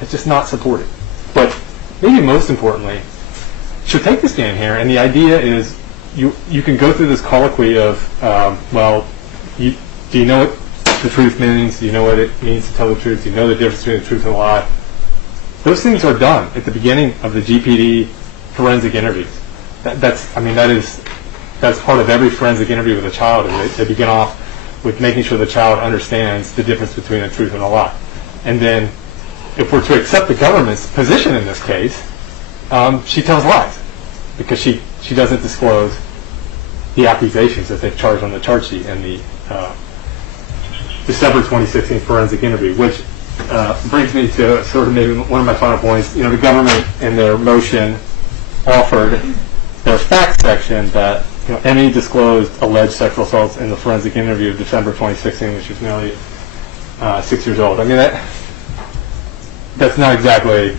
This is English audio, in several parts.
It's just not supported. But maybe most importantly, she'll take the stand here, and the idea is you can go through this colloquy of, do you know what the truth means? Do you know what it means to tell the truth? Do you know the difference between the truth and the lie? Those things are done at the beginning of the GPD forensic interviews. That's part of every forensic interview with a child. They begin off with making sure the child understands the difference between the truth and the lie. And then, if we're to accept the government's position in this case, she tells lies because she doesn't disclose the accusations that they've charged on the charge sheet in the December 2016 forensic interview, which brings me to sort of maybe one of my final points. The government in their motion offered their facts section that Emmy disclosed alleged sexual assaults in the forensic interview of December 2016, which was nearly 6 years old. I mean, that's not exactly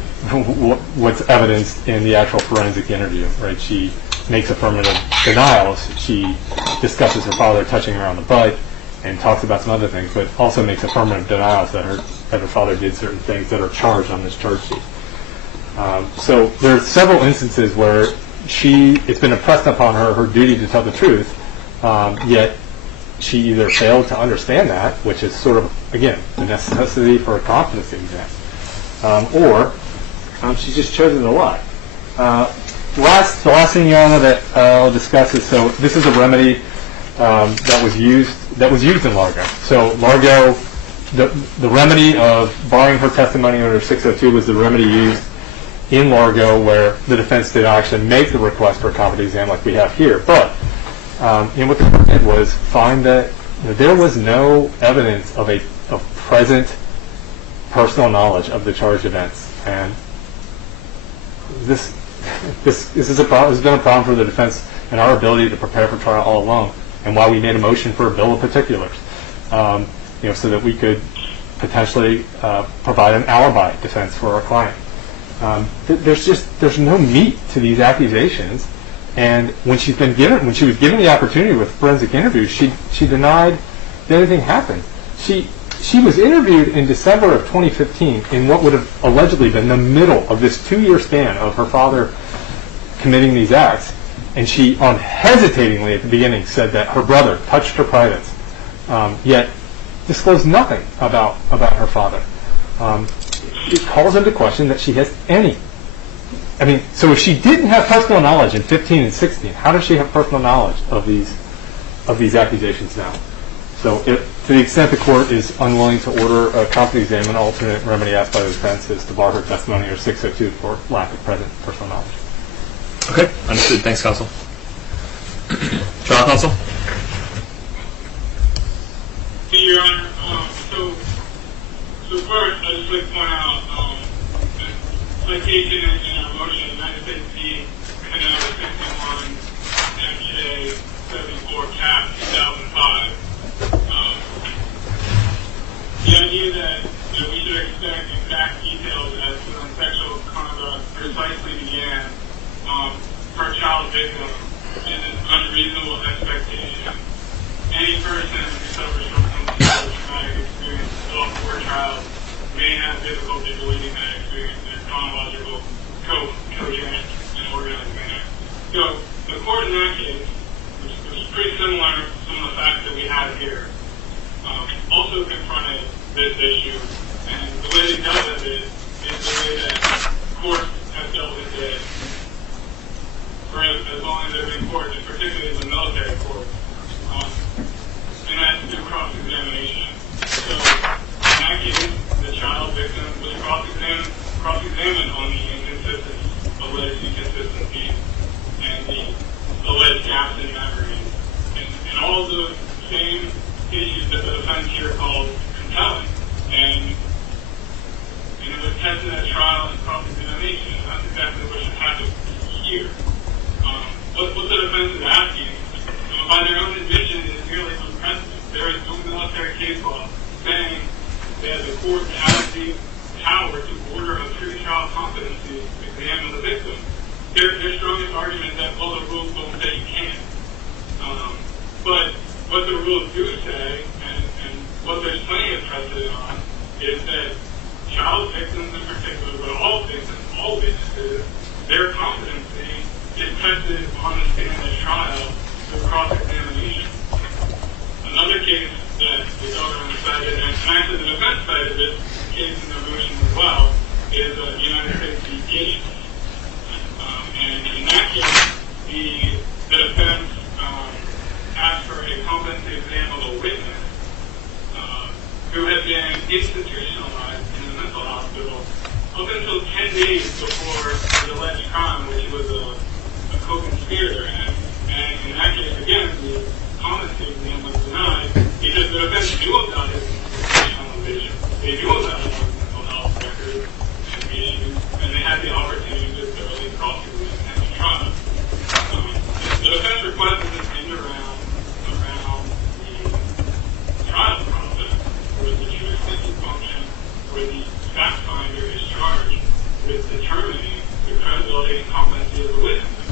what's evidenced in the actual forensic interview, right? She makes affirmative denials. She discusses her father touching her on the butt and talks about some other things, but also makes affirmative denials that her father did certain things that are charged on this charge sheet. So there are several instances where it's been impressed upon her duty to tell the truth, yet she either failed to understand that, which is sort of, again, the necessity for a competency exam, or she's just chosen to lie. The last thing, Your Honor, that I'll discuss is, so this is a remedy that was used in Largo. So Largo, the remedy of barring her testimony under 602 was the remedy used in Largo, where the defense did actually make the request for a competency exam like we have here. But what the court did was find that there was no evidence of present personal knowledge of the charged events, and this has been a problem for the defense and our ability to prepare for trial all along, and why we made a motion for a bill of particulars, so that we could potentially provide an alibi defense for our client. There's no meat to these accusations, and when she was given the opportunity with forensic interviews, she denied that anything happened. She was interviewed in December of 2015 in what would have allegedly been the middle of this 2-year span of her father committing these acts, and she unhesitatingly at the beginning said that her brother touched her privates, yet disclosed nothing about her father. It calls into question that she has any. I mean, so if she didn't have personal knowledge in 15 and 16, how does she have personal knowledge of these accusations now? So to the extent the court is unwilling to order a competency exam, an alternate remedy asked by the defense is to bar her testimony or 602 for lack of present personal knowledge. Okay, understood. Thanks, counsel. Trial counsel? Your Honor, so first, I'd just like to point out citation in our motion, United States v. Canada 61 MJ 74 Cap 2005. The idea that we should expect exact details as to when sexual conduct precisely began per child victim is an unreasonable expectation. Any person who suffers from some sort of traumatic experience, adult or child, may have difficulty believing that experience in a chronological, coherent, and organized manner. So the court in that case, which is pretty similar to some of the facts that we have here, also confronted this issue, and the way they dealt with it is the way that courts have dealt with it for as long as they've been courts, and particularly the military courts, and that's through cross-examination. So in that case, the child victim was cross-examined on the alleged inconsistencies and the alleged gaps in memory, and all of those same issues that the defense here calls compelling, and it was tested at trial and cross-examination. That's exactly what should happen here. What the defense is asking, by their own admission, is merely unprecedented. There is no military case law saying that the court has the power to order a pre-trial competency exam of the victim. Their strongest argument is that, well, the rules don't say you can't. But what the rules do say, and what there's plenty of precedent on, is that child victims in particular days before the alleged crime, which was a co-conspirator. And in that case, again, the honesty exam was denied because the defense knew about his vision. They knew about his mental health record and issues, and they had the opportunity to thoroughly prosecute him in trial. The defense requested this end around the trial process, where the jurisdiction function, where the fact finder is charged with determining the credibility and competency of the witnesses.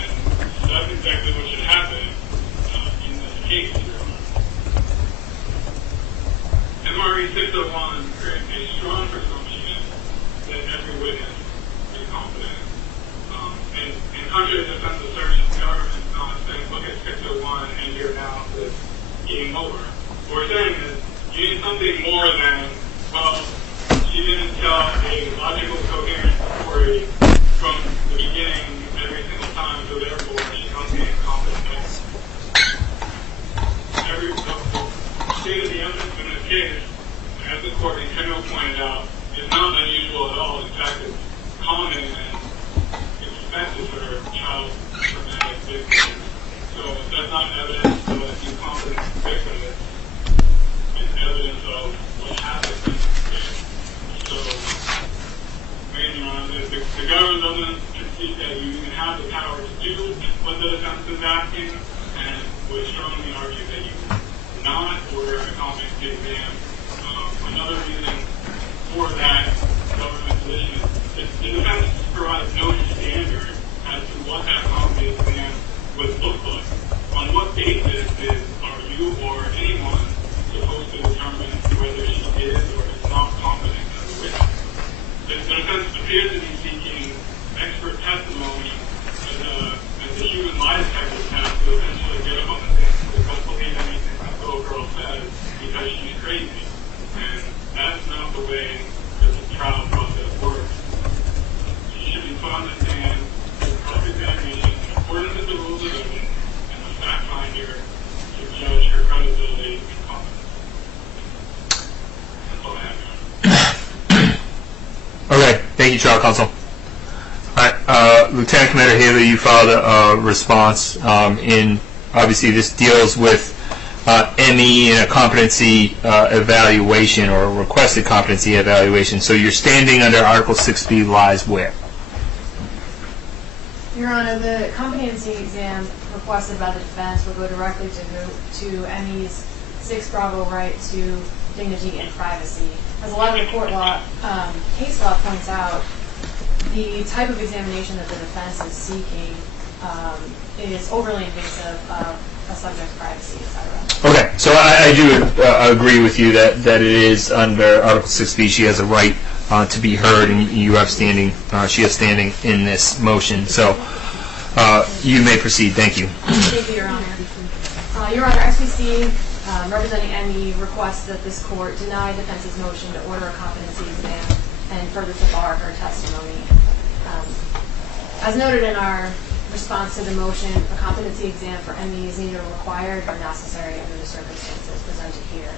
And that's exactly what should happen in this case, Your Honor. MRE 601 creates a strong presumption that every witness is competent. And contrary to defense assertion, the government is not saying, look at 601 and your analysis, game over. What we're saying is, you need something more than, well, she didn't tell a logical, coherent story from the beginning every single time, so therefore she must be incompetent. The state of the evidence in this case, as the court in Kendall pointed out, is not unusual at all. In fact, it's common and expected for child traumatic victims. So that's not evidence of an incompetent victim. It's evidence of what happened in this case. So, the government doesn't concede that you even have the power to do what the defense is asking, and would strongly argue that you not order a competency exam. Another reason for that government position is the defense provides no standard as to what that competency exam would look like. On what basis are you or anyone supposed to determine whether she is or is not competent as a witness? The defense appears to be seeking expert testimony as a human lie detector test to eventually get up on the stand and don't believe anything that little girl says because she's crazy. And that's not the way that the trial process works. She should be put on the stand for cross-examination in accordance with the rules of evidence, and the fact finder should judge her credibility and competence. That's all I have, Your Honor. Okay, thank you, trial counsel. All right, Lieutenant Commander Haley, you filed a response. Obviously, this deals with ME and a competency evaluation or a requested competency evaluation. So your standing under Article 6B lies where? Your Honor, the competency exam requested by the defense will go directly to ME's 6 Bravo right to dignity and privacy. As a lot of the court law, case law points out, the type of examination that the defense is seeking is overly invasive of a subject's privacy, etc. Okay, so I do agree with you that it is under Article 6B. She has a right to be heard, and you have standing. She has standing in this motion. So you may proceed. Thank you. Thank you, Your Honor. Your Honor, XPC representing ME requests that this court deny defense's motion to order a competency exam and further to bar her testimony. As noted in our response to the motion, a competency exam for ME is neither required or necessary under the circumstances presented here.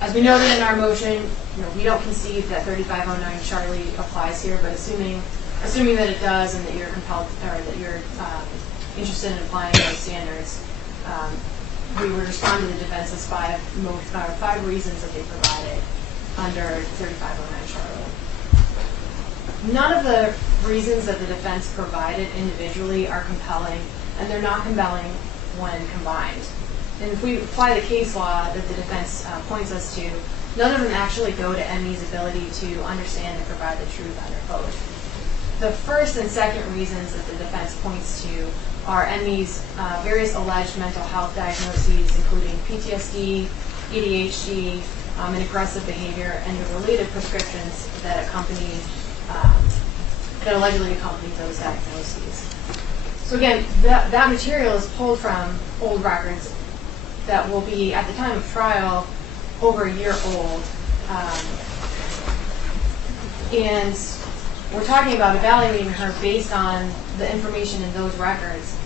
As we noted in our motion, we don't concede that 3509 Charlie applies here, but assuming that it does and that you're compelled or that you're interested in applying those standards, we would respond to the defense's 5 reasons that they provided under 3509 Charlie. None of the reasons that the defense provided individually are compelling, and they're not compelling when combined. And if we apply the case law that the defense points us to, none of them actually go to ME's ability to understand and provide the truth under oath. The first and second reasons that the defense points to are ME's various alleged mental health diagnoses, including PTSD, ADHD, and aggressive behavior, and the related prescriptions that allegedly accompany those diagnoses. So again, that material is pulled from old records that will be, at the time of trial, over a year old. And we're talking about evaluating her based on the information in those records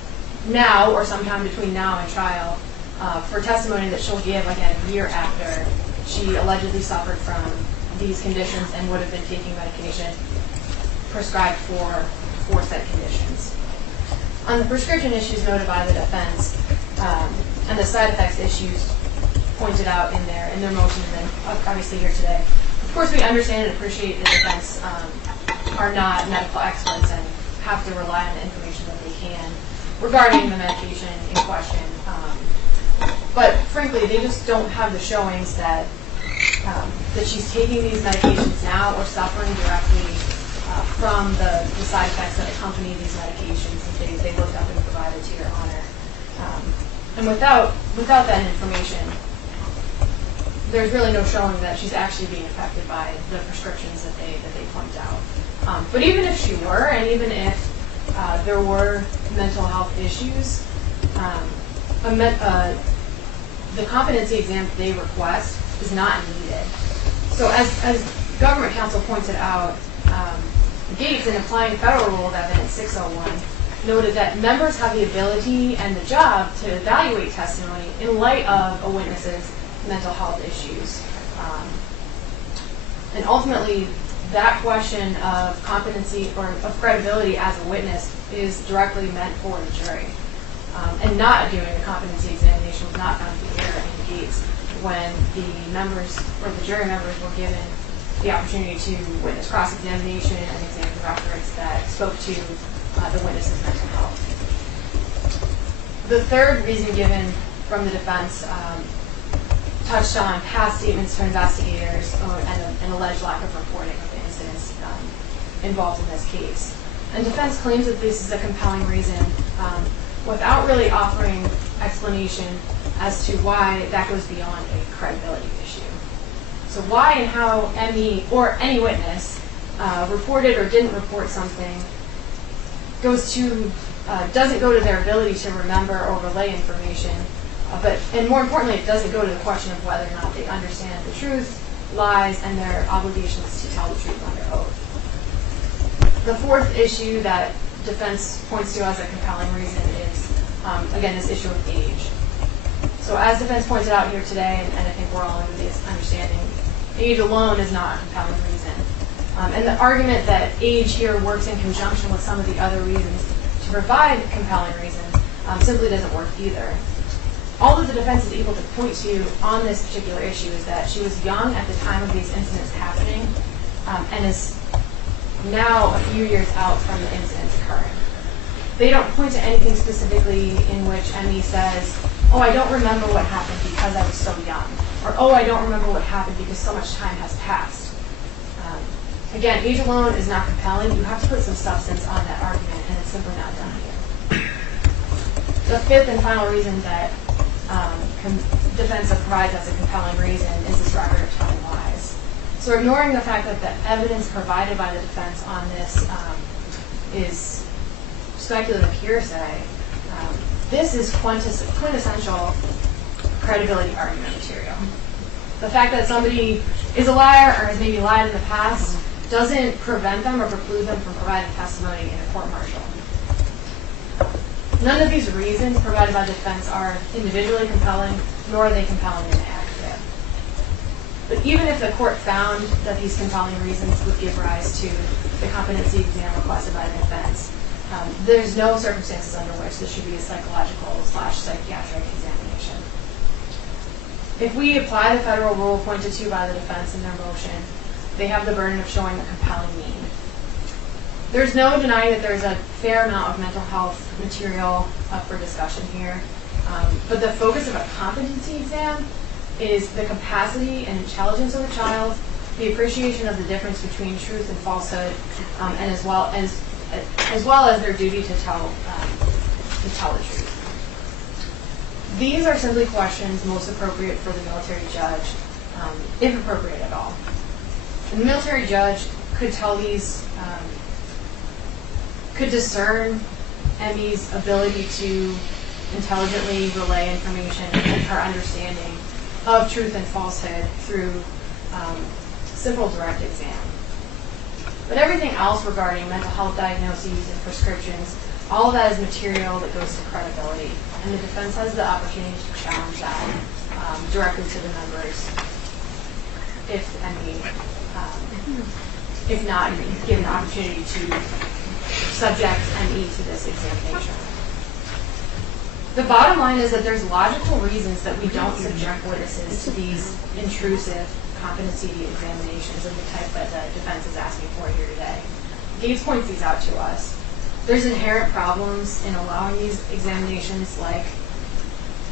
now, or sometime between now and trial, for testimony that she'll give again a year after she allegedly suffered from these conditions and would have been taking medication prescribed for said conditions. On the prescription issues noted by the defense, and the side effects issues pointed out in their motion, and then obviously here today. Of course, we understand and appreciate the defense are not medical experts and have to rely on the information that they can regarding the medication in question. But frankly, they just don't have the showings that she's taking these medications now or suffering directly from the side effects that accompany these medications that they looked up and provided to Your Honor. And without that information, there's really no showing that she's actually being affected by the prescriptions that they point out. But even if she were, and even if there were mental health issues, the competency exam that they request is not needed. So as government counsel pointed out, Gates, in applying Federal Rule of Evidence 601, noted that members have the ability and the job to evaluate testimony in light of a witness's mental health issues. And ultimately, that question of competency or of credibility as a witness is directly meant for the jury. And not doing a competency examination was not found to be error in Gates when the members or the jury members were given the opportunity to witness cross-examination and examine the records that spoke to the witness's mental health. The third reason given from the defense touched on past statements to investigators and an alleged lack of reporting of the incidents involved in this case. And defense claims that this is a compelling reason without really offering explanation as to why that goes beyond a credibility issue. So why and how any or any witness reported or didn't report something doesn't go to their ability to remember or relay information, and more importantly, it doesn't go to the question of whether or not they understand the truth, lies, and their obligations to tell the truth under oath. The fourth issue that defense points to as a compelling reason is, again, this issue of age. So as defense pointed out here today, and I think we're all under this understanding, age alone is not a compelling reason. And the argument that age here works in conjunction with some of the other reasons to provide compelling reasons simply doesn't work either. All that the defense is able to point to on this particular issue is that she was young at the time of these incidents happening and is now a few years out from the incidents occurring. They don't point to anything specifically in which Emmy says, oh, I don't remember what happened because I was so young, or oh, I don't remember what happened because so much time has passed. Again, age alone is not compelling. You have to put some substance on that argument, and it's simply not done here. The fifth and final reason that defense provides as a compelling reason is this record of telling lies. So ignoring the fact that the evidence provided by the defense on this is speculative hearsay, this is quintessential credibility argument material. The fact that somebody is a liar or has maybe lied in the past doesn't prevent them or preclude them from providing testimony in a court-martial. None of these reasons provided by the defense are individually compelling, nor are they compelling in the aggregate. But even if the court found that these compelling reasons would give rise to the competency exam requested by the defense, there's no circumstances under which this should be a psychological/psychiatric examination. If we apply the federal rule pointed to by the defense in their motion, they have the burden of showing a compelling mean. There's no denying that there's a fair amount of mental health material up for discussion here, but the focus of a competency exam is the capacity and intelligence of the child, the appreciation of the difference between truth and falsehood, and as well as their duty to tell the truth. These are simply questions most appropriate for the military judge, if appropriate at all. And the military judge could could discern Emmy's ability to intelligently relay information and her understanding of truth and falsehood through simple direct exam. But everything else regarding mental health diagnoses and prescriptions, all of that is material that goes to credibility, and the defense has the opportunity to challenge that directly to the members if Emmy if not given the opportunity to subject ME to this examination. The bottom line is that there's logical reasons that we don't subject witnesses to these intrusive competency examinations of the type that the defense is asking for here today. Gates points these out to us. There's inherent problems in allowing these examinations, like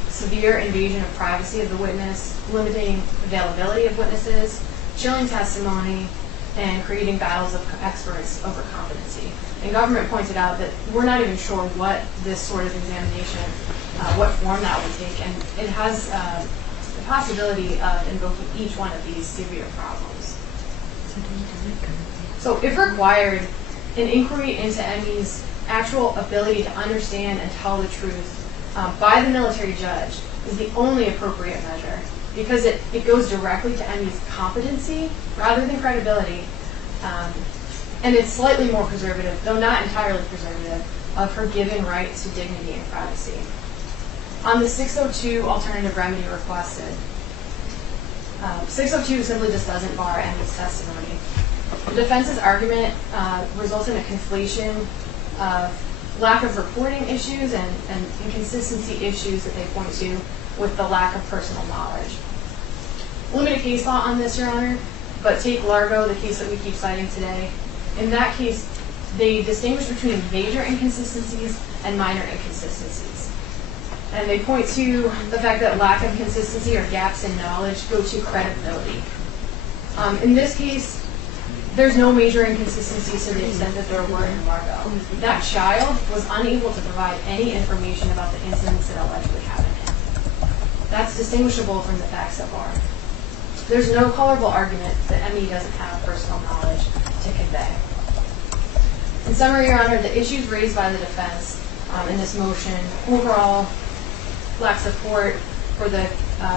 severe invasion of privacy of the witness, limiting availability of witnesses, chilling testimony, and creating battles of experts over competency. And government pointed out that we're not even sure what this sort of examination, what form that would take, and it has the possibility of invoking each one of these severe problems. So if required, an inquiry into ME's actual ability to understand and tell the truth by the military judge is the only appropriate measure, because it goes directly to ME's competency rather than credibility, and it's slightly more preservative, though not entirely preservative, of her given right to dignity and privacy. On the 602 alternative remedy requested, 602 simply just doesn't bar ME's testimony. The defense's argument results in a conflation of lack of reporting issues and inconsistency issues that they point to with the lack of personal knowledge. Limited case law on this, Your Honor, but take Largo, the case that we keep citing today. In that case, they distinguish between major inconsistencies and minor inconsistencies. And they point to the fact that lack of consistency or gaps in knowledge go to credibility. In this case, there's no major inconsistencies to the extent that there were in Largo. That child was unable to provide any information about the incidents that allegedly happened. That's distinguishable from the facts of bar. There's no colorable argument that ME doesn't have personal knowledge to convey. In summary, Your Honor, the issues raised by the defense in this motion overall lack support for the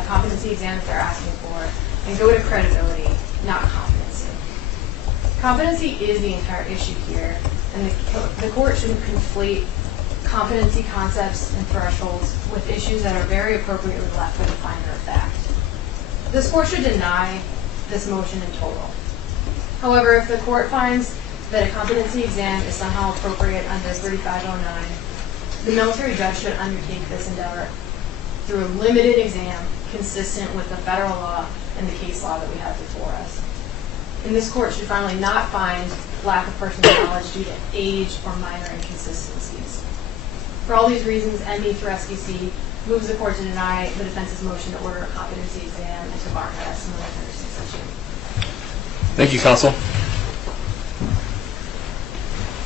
competency exam that they're asking for and go to credibility, not competency. Competency is the entire issue here, and the court shouldn't conflate competency concepts and thresholds with issues that are very appropriately left for the finder of fact. This court should deny this motion in total. However, if the court finds that a competency exam is somehow appropriate under 3509, the military judge should undertake this endeavor through a limited exam consistent with the federal law and the case law that we have before us. And this court should finally not find lack of personal knowledge due to age or minor inconsistencies. For all these reasons, ME through SBC moves the court to deny the defense's motion to order a competency exam and to bar her testimony under 602. Thank you, counsel.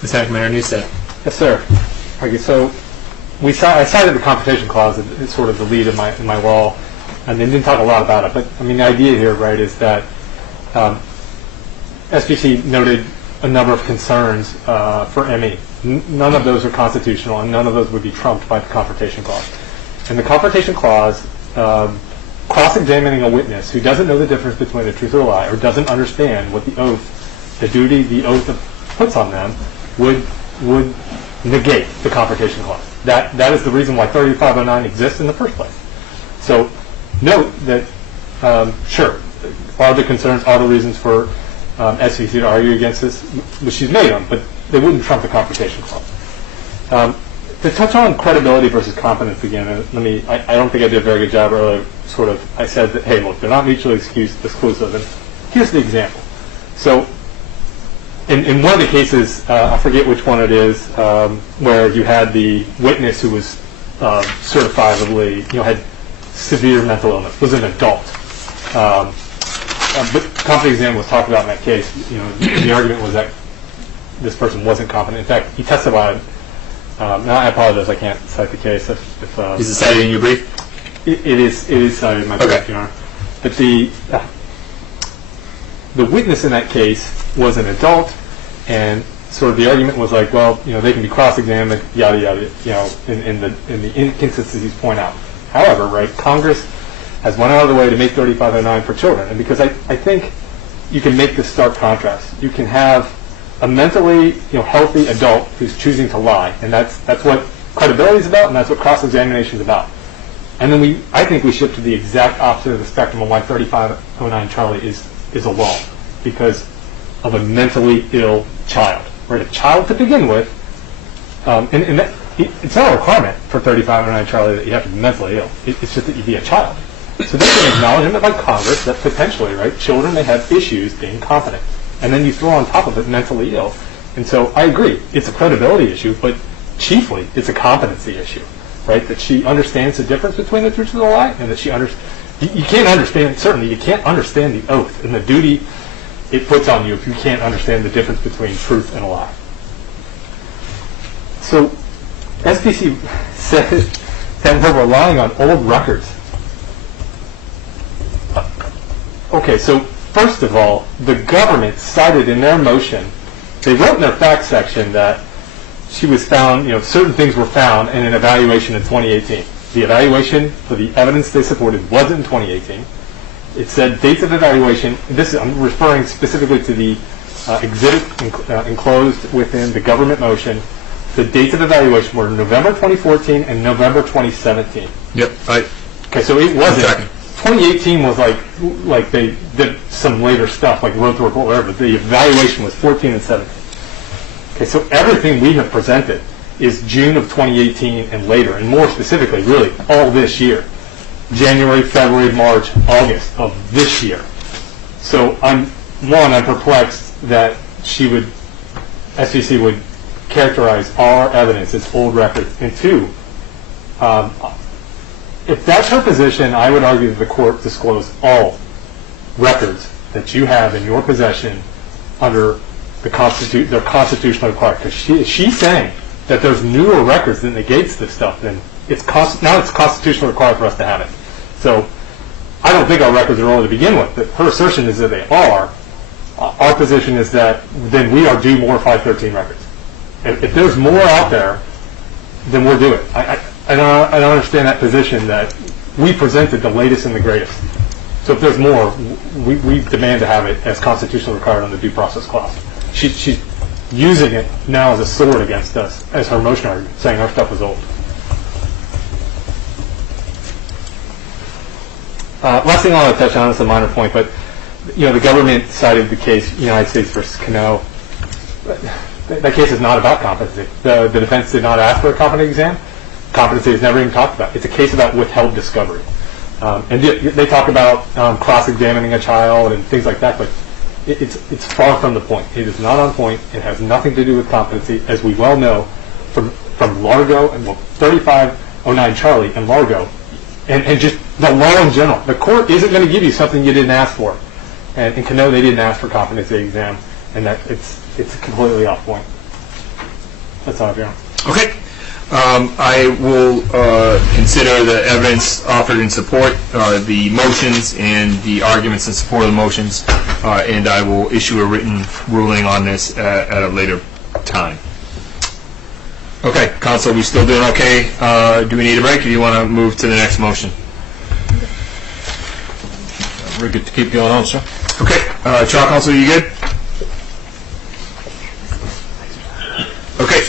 Ms. Hackman, Newstead. Yes, sir. Okay, so I cited the Confrontation Clause as sort of the lead in my law, and they didn't talk a lot about it. But I mean, the idea here, right, is that SBC noted a number of concerns for ME. None of those are constitutional, and none of those would be trumped by the Confrontation Clause. And the Confrontation Clause, cross-examining a witness who doesn't know the difference between a truth or a lie, or doesn't understand what the oath, the duty the oath puts on them, would negate the Confrontation Clause. That is the reason why 3509 exists in the first place. So note that, sure, are the concerns, are the reasons for SBC to argue against this, which she's made them, but they wouldn't trump the Confrontation Clause. To touch on credibility versus competence again, I don't think I did a very good job earlier. I said that, hey, look, they're not mutually exclusive, and here's the example. So, in one of the cases, I forget which one it is, where you had the witness who was certifiably, had severe mental illness, was an adult. But competency exam was talked about in that case. The argument was that this person wasn't competent. In fact, he testified. Now I apologize, I can't cite the case. Is it cited in your brief? It is cited in my brief, Your Honor. But the witness in that case was an adult, and sort of the argument was like, well, they can be cross-examined, yada yada, in the inconsistencies point out. However, right, Congress has went out of the way to make 3509 for children, and because I think you can make this stark contrast. You can have a mentally healthy adult who's choosing to lie, and that's what credibility is about, and that's what cross-examination is about. And then I think we shift to the exact opposite of the spectrum of why 3509 Charlie is a law, because of a mentally ill child, right? A child to begin with, and that, it's not a requirement for 3509 Charlie that you have to be mentally ill. It's just that you be a child. So that's an acknowledgement by Congress that potentially, right, children may have issues being competent. And then you throw on top of it mentally ill. And so I agree, it's a credibility issue, but chiefly it's a competency issue, right? That she understands the difference between the truth and the lie, and that she you can't understand, certainly you can't understand the oath and the duty it puts on you if you can't understand the difference between truth and a lie. So SBC says that we're relying on old records. Okay, so first of all, the government cited in their motion, they wrote in their facts section that she was found, certain things were found in an evaluation in 2018. The evaluation for the evidence they supported was in 2018. It said dates of evaluation, I'm referring specifically to the exhibit enclosed within the government motion. The dates of evaluation were November 2014 and November 2017. Yep. Okay, so it wasn't. 2018 was like they did some later stuff, like wrote the report, whatever. The evaluation was 14 and 17. Okay, so everything we have presented is June of 2018 and later, and more specifically, really, all this year. January, February, March, August of this year. So I'm perplexed that SBC would characterize our evidence as old records. And two, if that's her position, I would argue that the court disclose all records that you have in your possession under they're constitutionally required. Because she's saying that there's newer records that negates this stuff, then now it's constitutionally required for us to have it. So I don't think our records are old to begin with. But her assertion is that they are. Our position is that then we are due more 513 records. If there's more out there, then we'll do it. I don't understand that position that we presented the latest and the greatest. So if there's more, we demand to have it as constitutionally required on the due process clause. She's using it now as a sword against us, as her motion argument, saying our stuff was old. Last thing I want to touch on is a minor point, but the government cited the case United States versus Cano. That case is not about competency. The defense did not ask for a competency exam. Competency is never even talked about. It's a case about withheld discovery. And they talk about cross-examining a child and things like that, but it's far from the point. It is not on point. It has nothing to do with competency, as we well know from Largo and 3509 Charlie and Largo, and just the law in general. The court isn't going to give you something you didn't ask for. And in Cano, they didn't ask for competency exam, and that it's completely off point. That's all I've got. Okay. I will consider the evidence offered in support, the motions and the arguments in support of the motions, and I will issue a written ruling on this at a later time. Okay, Counsel, we still doing okay? Do we need a break, or do you want to move to the next motion? We're good to keep going on, sir. Okay. Trial Counsel, you good? Okay.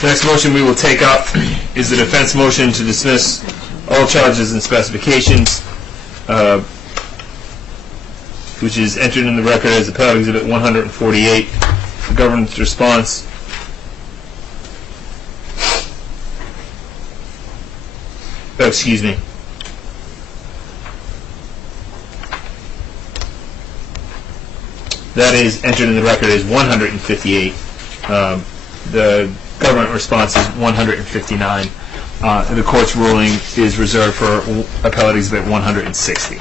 The next motion we will take up is the defense motion to dismiss all charges and specifications, which is entered in the record as Appellate Exhibit 148. The government's response. Oh, excuse me. That is entered in the record as 158. The government response is 159. The court's ruling is reserved for Appellate Exhibit 160.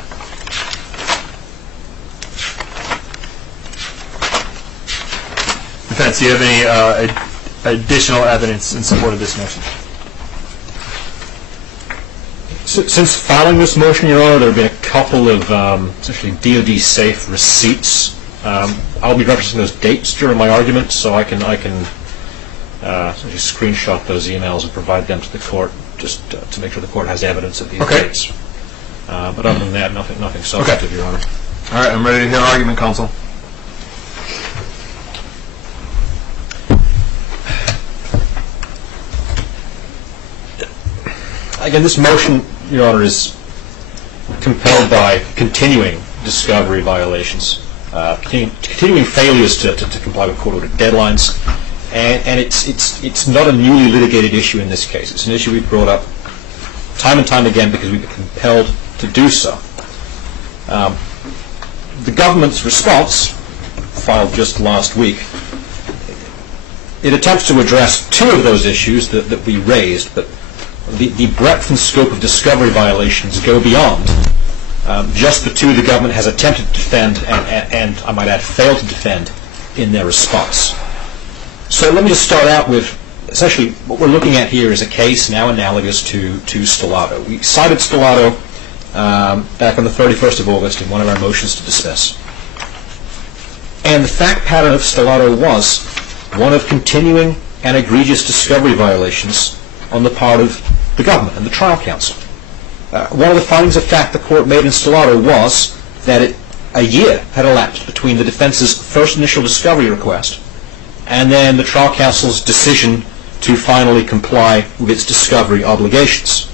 Defense, do you have any additional evidence in support of this motion? Since filing this motion, Your Honor, there have been a couple of essentially DoD safe receipts. I'll be referencing those dates during my argument, so I can essentially screenshot those emails and provide them to the court, just to make sure the court has evidence of these dates. But other than that, nothing substantive, Your Honor. All right, I'm ready to hear argument, Counsel. Again, this motion, Your Honor, is compelled by continuing discovery violations, continuing failures to comply with court-ordered deadlines, and it's not a newly litigated issue in this case. It's an issue we've brought up time and time again because we've been compelled to do so. The government's response, filed just last week, it attempts to address two of those issues that we raised, but the breadth and scope of discovery violations go beyond just the two the government has attempted to defend and I might add, failed to defend in their response. So let me just start out with, essentially, what we're looking at here is a case now analogous to Stellato. We cited Stellato back on the 31st of August in one of our motions to dismiss. And the fact pattern of Stellato was one of continuing and egregious discovery violations on the part of the government and the trial counsel. One of the findings of fact the court made in Stellato was that a year had elapsed between the defense's first initial discovery request and then the trial counsel's decision to finally comply with its discovery obligations.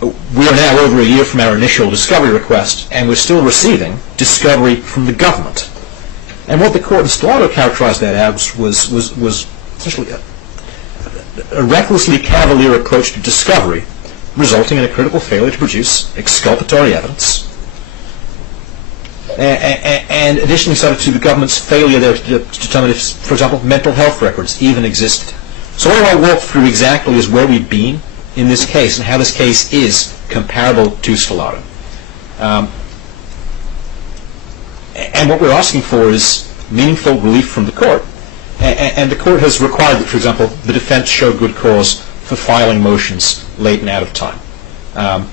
We are now over a year from our initial discovery request, and we're still receiving discovery from the government. And what the court in Stellato characterized that as was essentially a recklessly cavalier approach to discovery, resulting in a critical failure to produce exculpatory evidence, and additionally cited to the government's failure there to determine if, for example, mental health records even existed. So what I walk through exactly is where we've been in this case and how this case is comparable to Stellato. And what we're asking for is meaningful relief from the court. And the court has required that, for example, the defense show good cause for filing motions late and out of time. I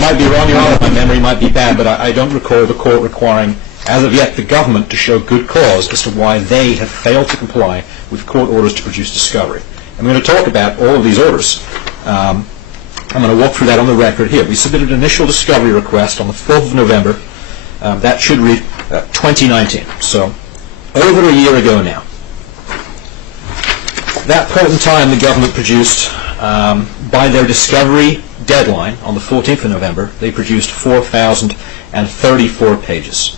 might be wrong, Your Honor, my memory might be bad, but I don't recall the court requiring, as of yet, the government to show good cause as to why they have failed to comply with court orders to produce discovery. I'm going to talk about all of these orders. I'm going to walk through that on the record here. We submitted an initial discovery request on the 4th of November. That should read 2019, so over a year ago now. At that point in time, the government produced, by their discovery deadline on the 14th of November, they produced 4,034 pages.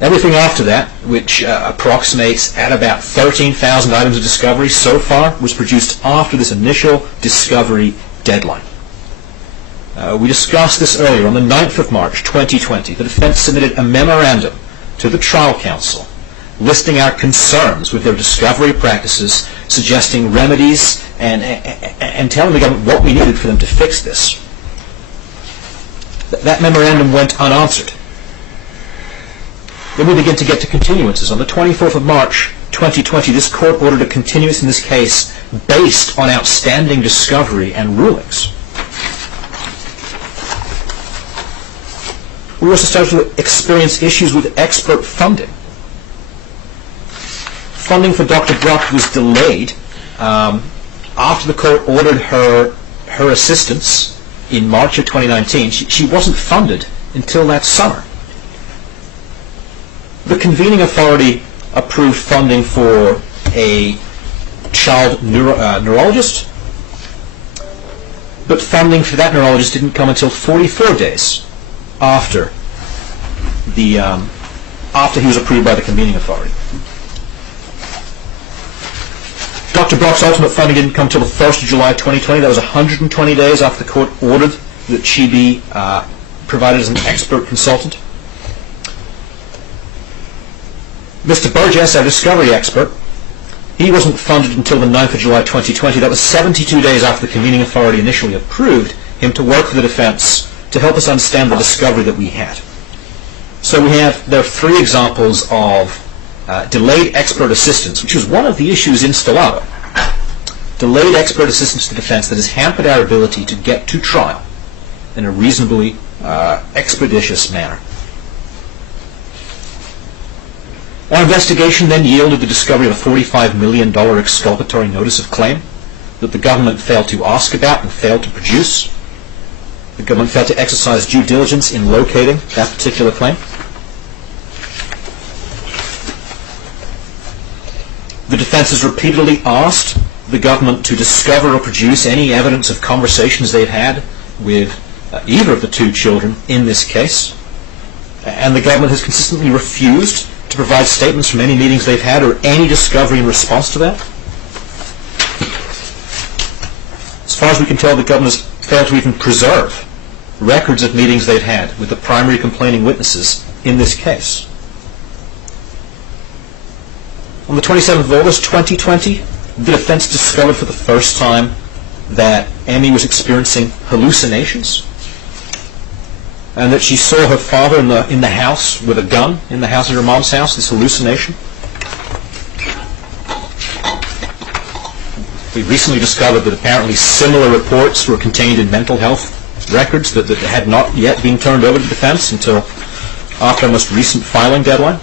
Everything after that, which approximates at about 13,000 items of discovery so far, was produced after this initial discovery deadline. We discussed this earlier. On the 9th of March 2020, the defense submitted a memorandum to the trial counsel listing our concerns with their discovery practices, suggesting remedies, and telling the government what we needed for them to fix this. That memorandum went unanswered. Then we begin to get to continuances. On the 24th of March 2020, this court ordered a continuance in this case based on outstanding discovery and rulings. We also started to experience issues with expert funding. Funding for Dr. Brock was delayed after the court ordered her assistance in March of 2019. She wasn't funded until that summer. The convening authority approved funding for a child neurologist, but funding for that neurologist didn't come until 44 days after he was approved by the convening authority. Dr. Brock's ultimate funding didn't come until the 1st of July 2020. That was 120 days after the court ordered that she be provided as an expert consultant. Mr. Burgess, our discovery expert, he wasn't funded until the 9th of July 2020. That was 72 days after the convening authority initially approved him to work for the defense to help us understand the discovery that we had. So there are three examples of delayed expert assistance, which was one of the issues in Stellato. Delayed expert assistance to defense that has hampered our ability to get to trial in a reasonably expeditious manner. Our investigation then yielded the discovery of a $45 million exculpatory notice of claim that the government failed to ask about and failed to produce. The government failed to exercise due diligence in locating that particular claim. The defense has repeatedly asked the government to discover or produce any evidence of conversations they've had with either of the two children in this case, and the government has consistently refused to provide statements from any meetings they've had or any discovery in response to that. As far as we can tell, the government has failed to even preserve records of meetings they've had with the primary complaining witnesses in this case. On the 27th of August 2020, the defense discovered for the first time that Emmy was experiencing hallucinations and that she saw her father in the house with a gun, in the house of her mom's house, this hallucination. We recently discovered that apparently similar reports were contained in mental health records that had not yet been turned over to defense until after our most recent filing deadline.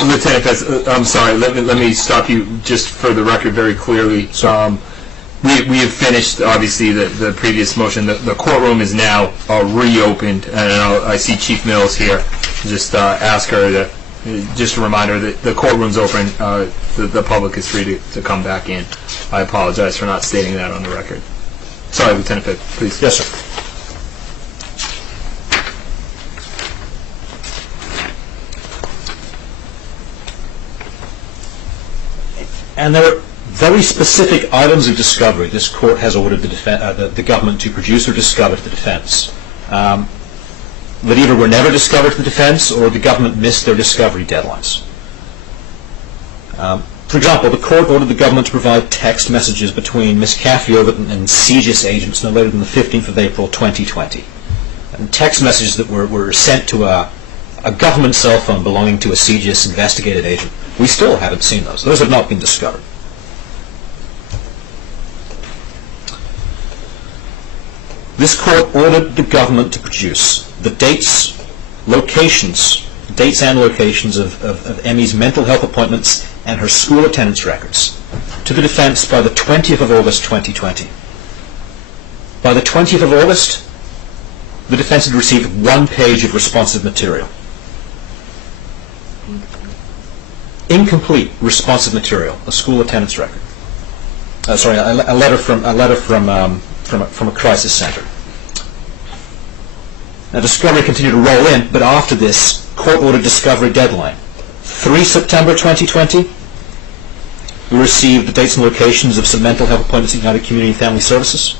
Lieutenant, I'm sorry, let me stop you just for the record very clearly. We have finished, obviously, the previous motion. The courtroom is now reopened, and I see Chief Mills here. Just ask her just a reminder that the courtroom's open. The public is free to come back in. I apologize for not stating that on the record. Sorry, Lieutenant Pitt, please. Yes, sir. And there are very specific items of discovery this court has ordered the government to produce or discover to the defense that either were never discovered to the defense or the government missed their discovery deadlines. For example, the court ordered the government to provide text messages between Ms. Caffey-Ovett and CGIS agents no later than the 15th of April 2020. And text messages that were sent to a government cell phone belonging to a CGIS investigative agent. We still haven't seen those. Those have not been discovered. This court ordered the government to produce the dates and locations of Emmy's mental health appointments and her school attendance records to the defense by the 20th of August 2020. By the 20th of August, the defense had received 1 page of responsive material. Incomplete responsive material, a school attendance record. A letter from a crisis center. Now, discovery continued to roll in, but after this court-ordered discovery deadline, 3 September 2020, we received the dates and locations of some mental health appointments at United Community and Family Services.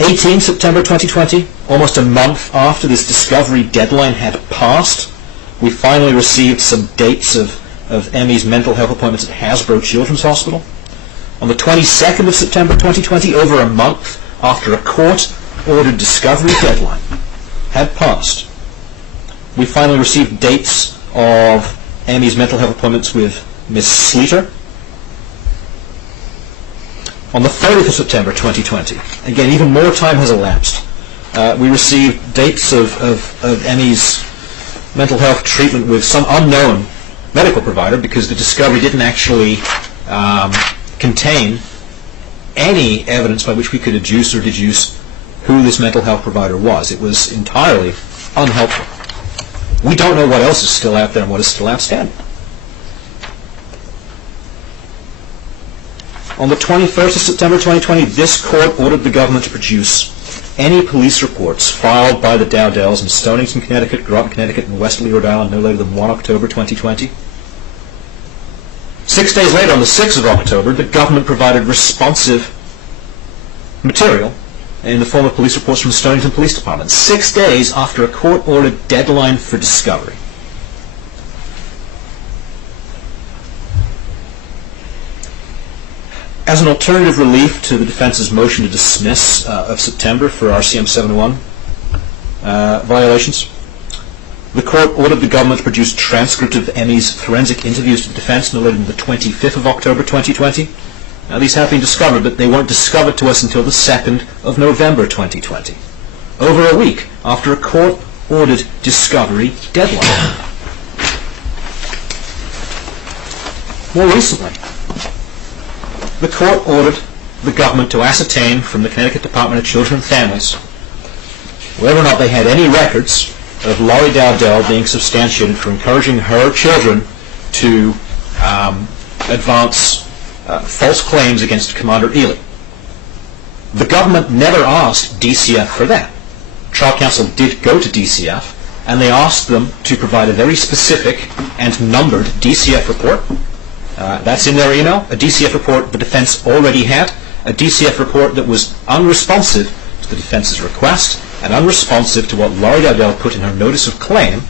18 September 2020, almost a month after this discovery deadline had passed, we finally received some dates of Emmy's mental health appointments at Hasbro Children's Hospital. On the 22nd of September 2020, over a month after a court-ordered discovery deadline had passed, we finally received dates of Emmy's mental health appointments with Ms. Sleater. On the 30th of September 2020, again, even more time has elapsed, we received dates of Emmy's mental health treatment with some unknown medical provider because the discovery didn't actually contain any evidence by which we could adduce or deduce who this mental health provider was. It was entirely unhelpful. We don't know what else is still out there and what is still outstanding. On the 21st of September 2020, this court ordered the government to produce any police reports filed by the Dowdells in Stonington, Connecticut, Groton, Connecticut, and Westerly, Rhode Island, no later than 1 October 2020. 6 days later, on the 6th of October, the government provided responsive material in the form of police reports from the Stonington Police Department, 6 days after a court-ordered deadline for discovery. As an alternative relief to the defense's motion to dismiss of September for RCM 701 violations, the court ordered the government to produce transcript of Emmy's forensic interviews to the defense no later than the 25th of October 2020. Now, these have been discovered, but they weren't discovered to us until the 2nd of November 2020, over a week after a court-ordered discovery deadline. More recently, the court ordered the government to ascertain from the Connecticut Department of Children and Families whether or not they had any records of Laurie Dowdell being substantiated for encouraging her children to advance false claims against Commander Ely. The government never asked DCF for that. Trial counsel did go to DCF, and they asked them to provide a very specific and numbered DCF report. That's in their email, a DCF report the defense already had, a DCF report that was unresponsive to the defense's request and unresponsive to what Laurie Dowdell put in her notice of claim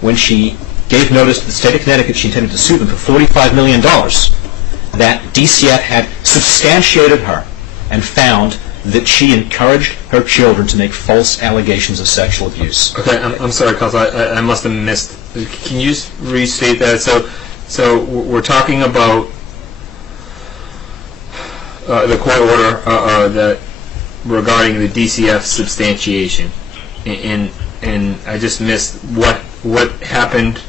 when she gave notice to the state of Connecticut she intended to sue them for $45 million, that DCF had substantiated her and found that she encouraged her children to make false allegations of sexual abuse. Okay, I'm sorry, counsel. I must have missed. Can you just restate that? So we're talking about the court order that regarding the DCF substantiation, and I just missed what happened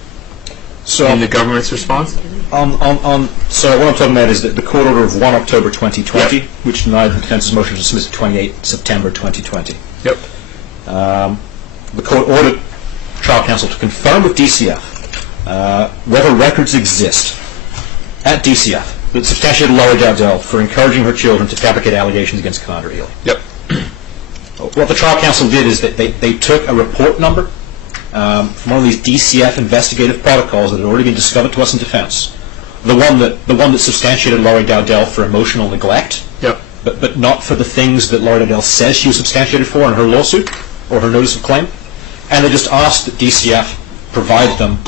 in the government's response. So what I'm talking about is the court order of 1 October 2020, which denied the defense's motion to dismiss 28 September 2020. Yep. The court ordered trial counsel to confirm with DCF whether records exist at DCF that substantiated Laurie Dowdell for encouraging her children to fabricate allegations against Commander Ely. Yep. What the trial counsel did is that they took a report number from one of these DCF investigative protocols that had already been discovered to us in defense. The one that substantiated Laurie Dowdell for emotional neglect, Yep. but not for the things that Laurie Dowdell says she was substantiated for in her lawsuit or her notice of claim. And they just asked that DCF provide them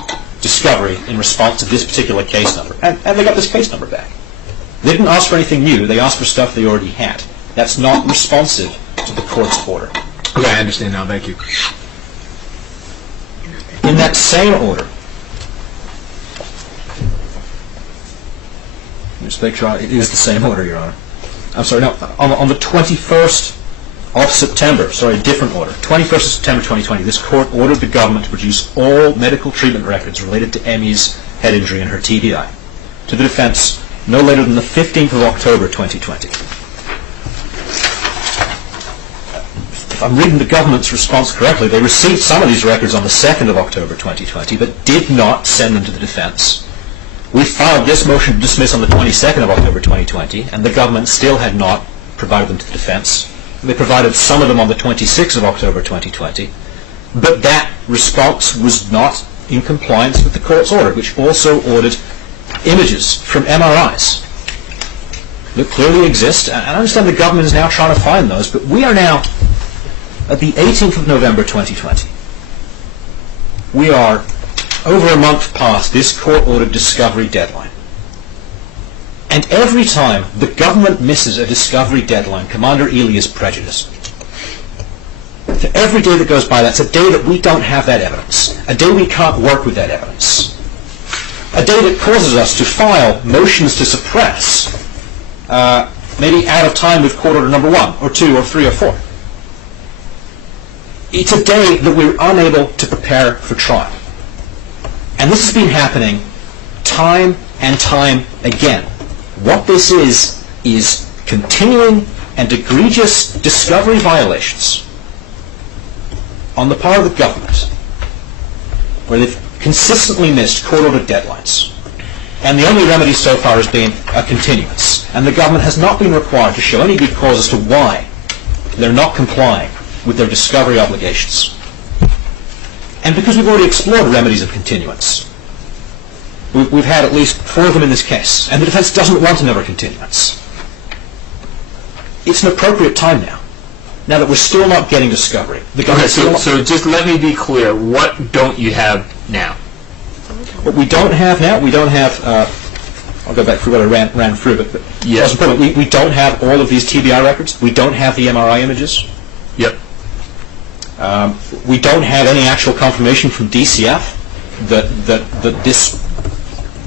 discovery in response to this particular case number. And they got this case number back. They didn't ask for anything new. They asked for stuff they already had. That's not responsive to the court's order. Okay, I understand now. Thank you. In that same order, just make sure it is the same order, Your Honor. I'm sorry, no, on the 21st of September, sorry, a different order, 21st of September 2020, this court ordered the government to produce all medical treatment records related to Emmy's head injury and her TBI to the defense no later than the 15th of October 2020. If I'm reading the government's response correctly, they received some of these records on the 2nd of October 2020, but did not send them to the defense. We filed this motion to dismiss on the 22nd of October 2020, and the government still had not provided them to the defense. They provided some of them on the 26th of October 2020, but that response was not in compliance with the court's order, which also ordered images from MRIs that clearly exist. And I understand the government is now trying to find those, but we are now at the 18th of November 2020. We are over a month past this court-ordered discovery deadline. And every time the government misses a discovery deadline, Commander Ely is prejudiced. For every day that goes by, that's a day that we don't have that evidence, a day we can't work with that evidence, a day that causes us to file motions to suppress, maybe out of time with court order number 1, or 2, or 3, or 4. It's a day that we're unable to prepare for trial. And this has been happening time and time again. What this is continuing and egregious discovery violations on the part of the government, where they've consistently missed court-ordered deadlines. And the only remedy so far has been a continuance. And the government has not been required to show any good cause as to why they're not complying with their discovery obligations. And because we've already explored remedies of continuance, we've had at least 4 of them in this case, and the defense doesn't want another continuance. It's an appropriate time now that we're still not getting discovery. Okay, so just let me be clear. What don't you have now? What we don't have now, we don't have, I'll go back through what I ran through, but Yes. we don't have all of these TBI records. We don't have the MRI images. Yep. We don't have any actual confirmation from DCF that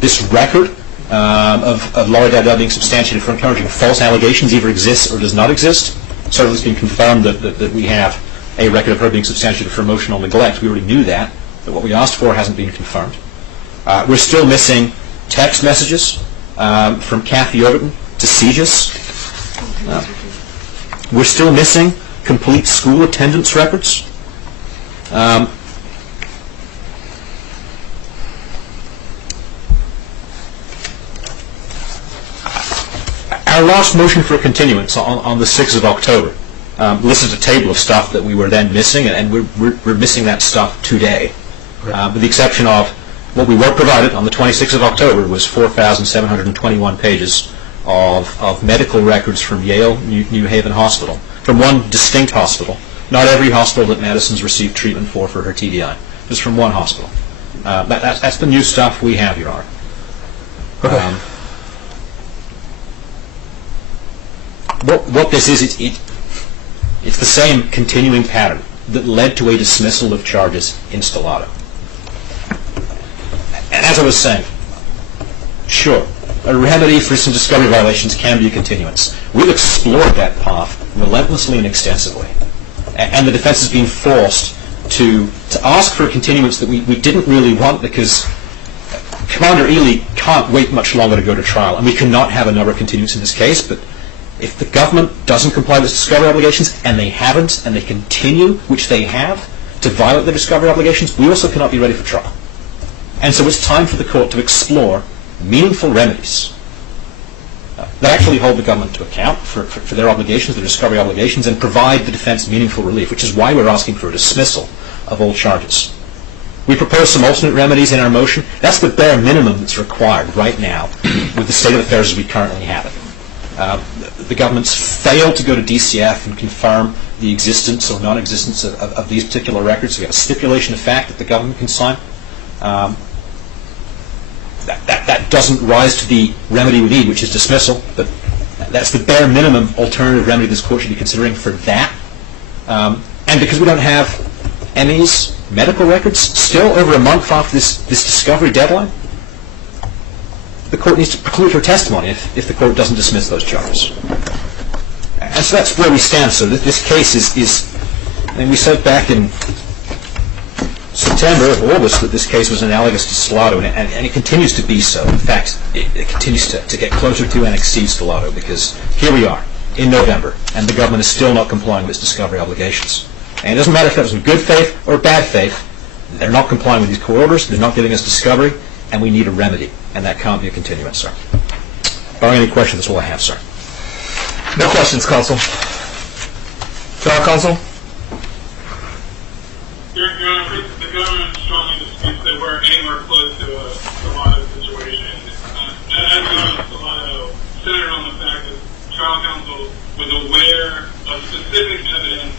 this record of Laurie Dowdell being substantiated for encouraging false allegations either exists or does not exist. Certainly it's been confirmed that we have a record of her being substantiated for emotional neglect. We already knew that, but what we asked for hasn't been confirmed. We're still missing text messages from Kathy Overton to CJIS. We're still missing complete school attendance records. our last motion for a continuance on the 6th of October listed a table of stuff that we were then missing, and we're missing that stuff today. With the exception of what we were provided on the 26th of October was 4,721 pages of medical records from Yale New Haven Hospital, from one distinct hospital. Not every hospital that Madison's received treatment for her TBI. Just from one hospital. That's the new stuff we have, Your Honor. Okay. What this is, it's the same continuing pattern that led to a dismissal of charges in Stellato. And as I was saying, sure, a remedy for some discovery violations can be a continuance. We've explored that path relentlessly and extensively. And the defense is being forced to ask for a continuance that we didn't really want, because Commander Ely can't wait much longer to go to trial, and we cannot have another continuance in this case. But if the government doesn't comply with its discovery obligations, and they haven't, and they continue, which they have, to violate their discovery obligations, we also cannot be ready for trial. And so it's time for the court to explore meaningful remedies that actually hold the government to account for their obligations, their discovery obligations, and provide the defense meaningful relief, which is why we're asking for a dismissal of all charges. We propose some alternate remedies in our motion. That's the bare minimum that's required right now with the state of affairs as we currently have it. The government's failed to go to DCF and confirm the existence or non-existence of these particular records. We have a stipulation of fact that the government can sign. That doesn't rise to the remedy we need, which is dismissal, but that's the bare minimum alternative remedy this court should be considering for that. And because we don't have Emmy's medical records still over a month after this discovery deadline, the court needs to preclude her testimony if the court doesn't dismiss those charges. And so that's where we stand. So this case is I mean, we said back in September or August that this case was analogous to Stellato, and it continues to be so. In fact, it continues to get closer to and exceed Stellato, because here we are in November, and the government is still not complying with its discovery obligations. And it doesn't matter if that was in good faith or bad faith, they're not complying with these court orders, they're not giving us discovery, and we need a remedy, and that can't be a continuance, sir. Barring any questions, that's all I have, sir. No questions, counsel. Trial counsel? Your Honor, the government strongly disputes that we're anywhere close to a Stellato situation. As you know, Stellato centered on the fact that trial counsel was aware of specific evidence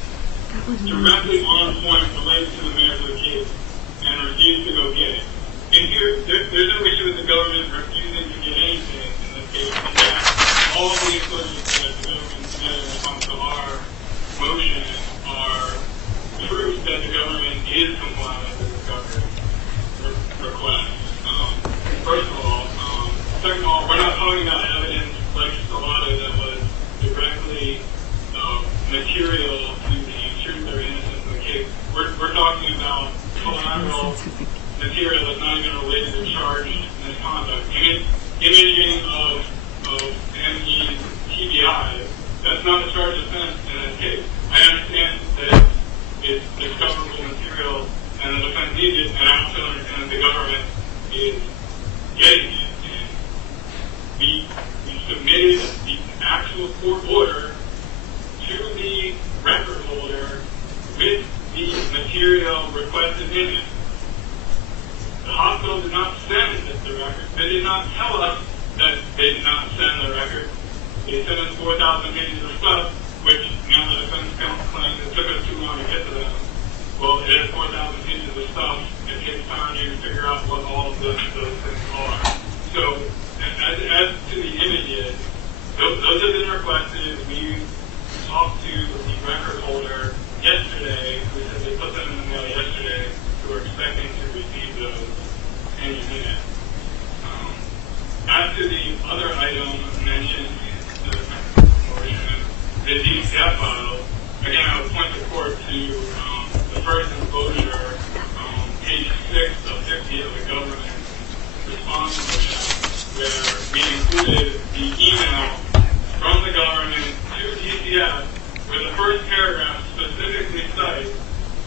directly on point related to the merits of the case and refused to go get it. And here, there's no issue with the government refusing to get anything in this case. In fact, all the equivalents that the government submitted when it comes to our motion are proof that the government is complying with the discovery request. First of all. Second of all, we're not talking about evidence like Stellato that was directly material to the truth or innocence of the case. We're talking about collateral material that's not even related to charged misconduct. Imaging of ME TBI, that's not a charged offense in this case. I understand that it's discoverable material and the defense needs it, and I also understand the government is getting it. And we submitted the actual court order to the record holder with the material requested in it. The hospital did not send the record. They did not tell us that they did not send the record. They sent us 4,000 pages of stuff, which now the defense counsel claims it took us too long to get to them. Well, it is 4,000 pages of stuff. It takes time to figure out what all of those things are. So, as to the images, those have been requested. We talked to the record holder yesterday, who said they put them in the mail yesterday, who are expecting to receive those any minute. As to the other item mentioned in the motion, the DCF file, again, I would point the court to the first enclosure, page 6 of 50 of the government response motion, where we included the email from the government to DCF, where the first paragraph specifically cites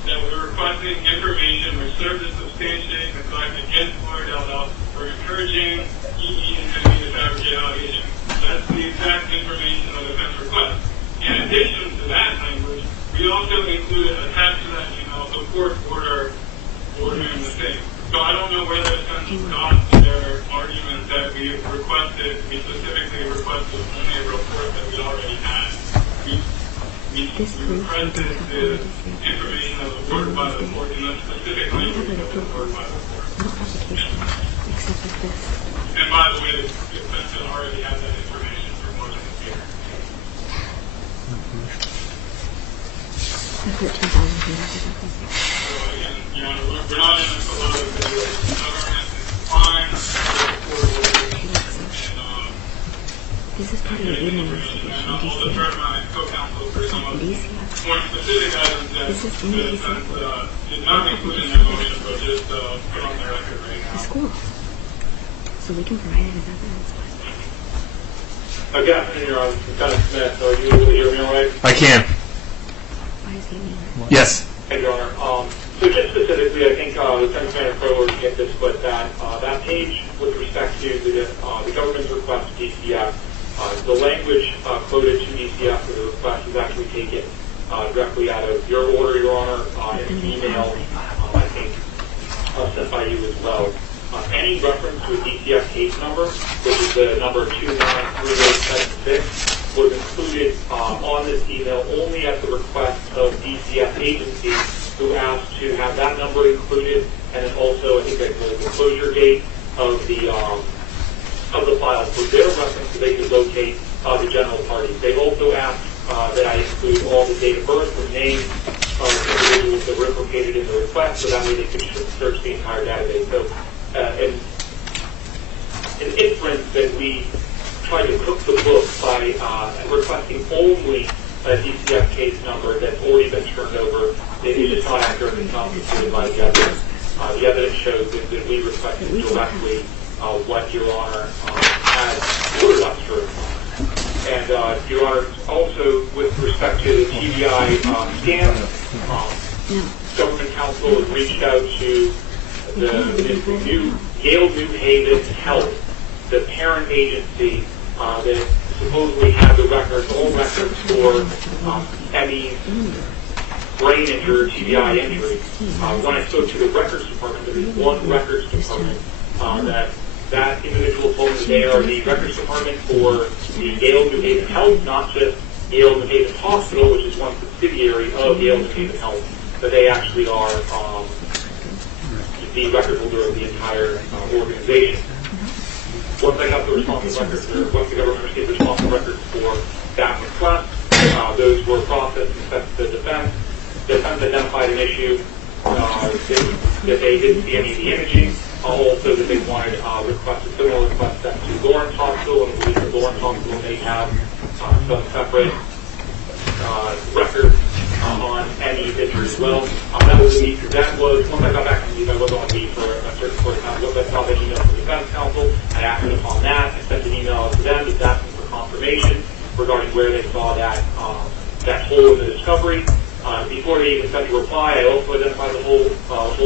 that we're requesting information which serves to substantiate the claim against Florida for encouraging EE and ME to fabricate allegations. That's the exact information got their argument that we specifically requested only a report that we already had. We requested the information that was worked by the court, and then specifically that was worked by the court. And by the way, the defense already had that information for more than a year. So again, you know, we're not in a lot of the government is fine with the court orders, and this is part of the email investigation. I'll defer to my co-counsel for some of the more specific items that the defense did not include in their motion, but just put on the record right now. The school. So we can provide it as evidence. Good afternoon, Your Honor. Lieutenant Smith, are you able to hear me all right? I can. Why is he mean? Yes. Thank you, Your Honor. So just specifically, I think Lieutenant Commander Crowe will get this, but that page with respect to the government's request to DCF, the language quoted to DCF for the request is actually taken directly out of your order, Your Honor, in an email, I think, sent by you as well. Any reference to a DCF case number, which is the number 293876, was included on this email only at the request of DCF agency, who asked to have that number included, and then also I think the closure date of the file for their reference so they could locate the general parties. They've also asked that I include all the date of birth and names of individuals that were implicated in the request, so that way they could search the entire database. So an inference that we tried to cook the book by requesting only a DCF case number that's already been turned over, it is just not accurate and not supported by the evidence. The evidence shows that we requested directly what Your Honor had ordered us to request. And Your Honor, also with respect to the TBI scan, government counsel has reached out to the new Yale New Haven Health, the parent agency that supposedly had the records, all records for Emmy's brain injury or TBI injury. When I spoke to the records department, there was one records department that individual told me that they are the records department for the Yale New Haven Health, not just Yale New Haven Hospital, which is one subsidiary of Yale New Haven Health, but they actually are the record holder of the entire organization. Once I got the responsive records, or once the government received the responsive records for that request, those were processed and sent to the defense. The defense identified an issue that they didn't see any of the imaging, also that they wanted request a similar request sent to Lawrence Hospital, and I believe the Lawrence Hospital may have some separate records on any injury as well. That was, once I got back from leave, I was on leave for a certain period of time. Once I saw the email from the defense counsel, I acted upon that. I sent an email to them just asking for confirmation regarding where they saw that hole in the discovery. Before they even sent a reply, I also identified the hole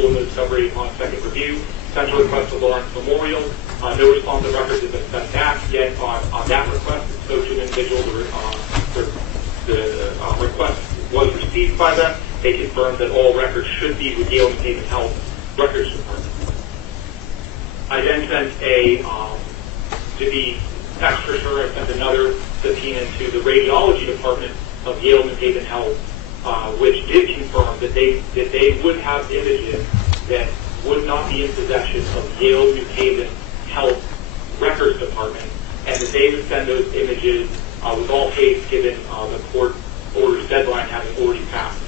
in the discovery upon second review. Sent a request to Lawrence Memorial. No responsive records have been sent back yet on that request. So to an individual, the request was received by them. They confirmed that all records should be with Yale New Haven Health Records Department. I then sent to be extra sure, I sent another subpoena to the radiology department of Yale New Haven Health, which did confirm that they would have images that would not be in possession of Yale New Haven Health Records Department, and that they would send those images with all haste given the court order's deadline having already passed.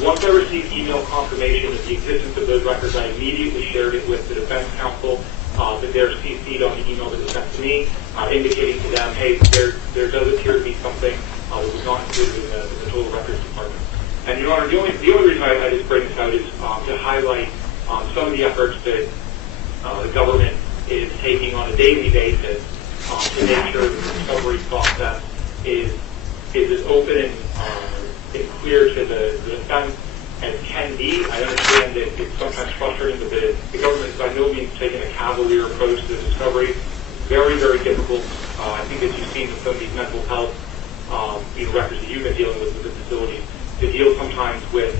Once I received email confirmation of the existence of those records, I immediately shared it with the defense counsel, that they're CC'd on the email that was sent to me, indicating to them, hey, there does appear to be something that was not included in the total records department. And Your Honor, the only reason I just bring this out is to highlight some of the efforts that the government is taking on a daily basis to make sure that the discovery process is as open and clear to the defense as can be. I understand that it's sometimes frustrating, but the government is by no means taking a cavalier approach to the discovery. Very, very difficult. I think that you've seen with some of these mental health records that you've been dealing with the facilities, to deal sometimes with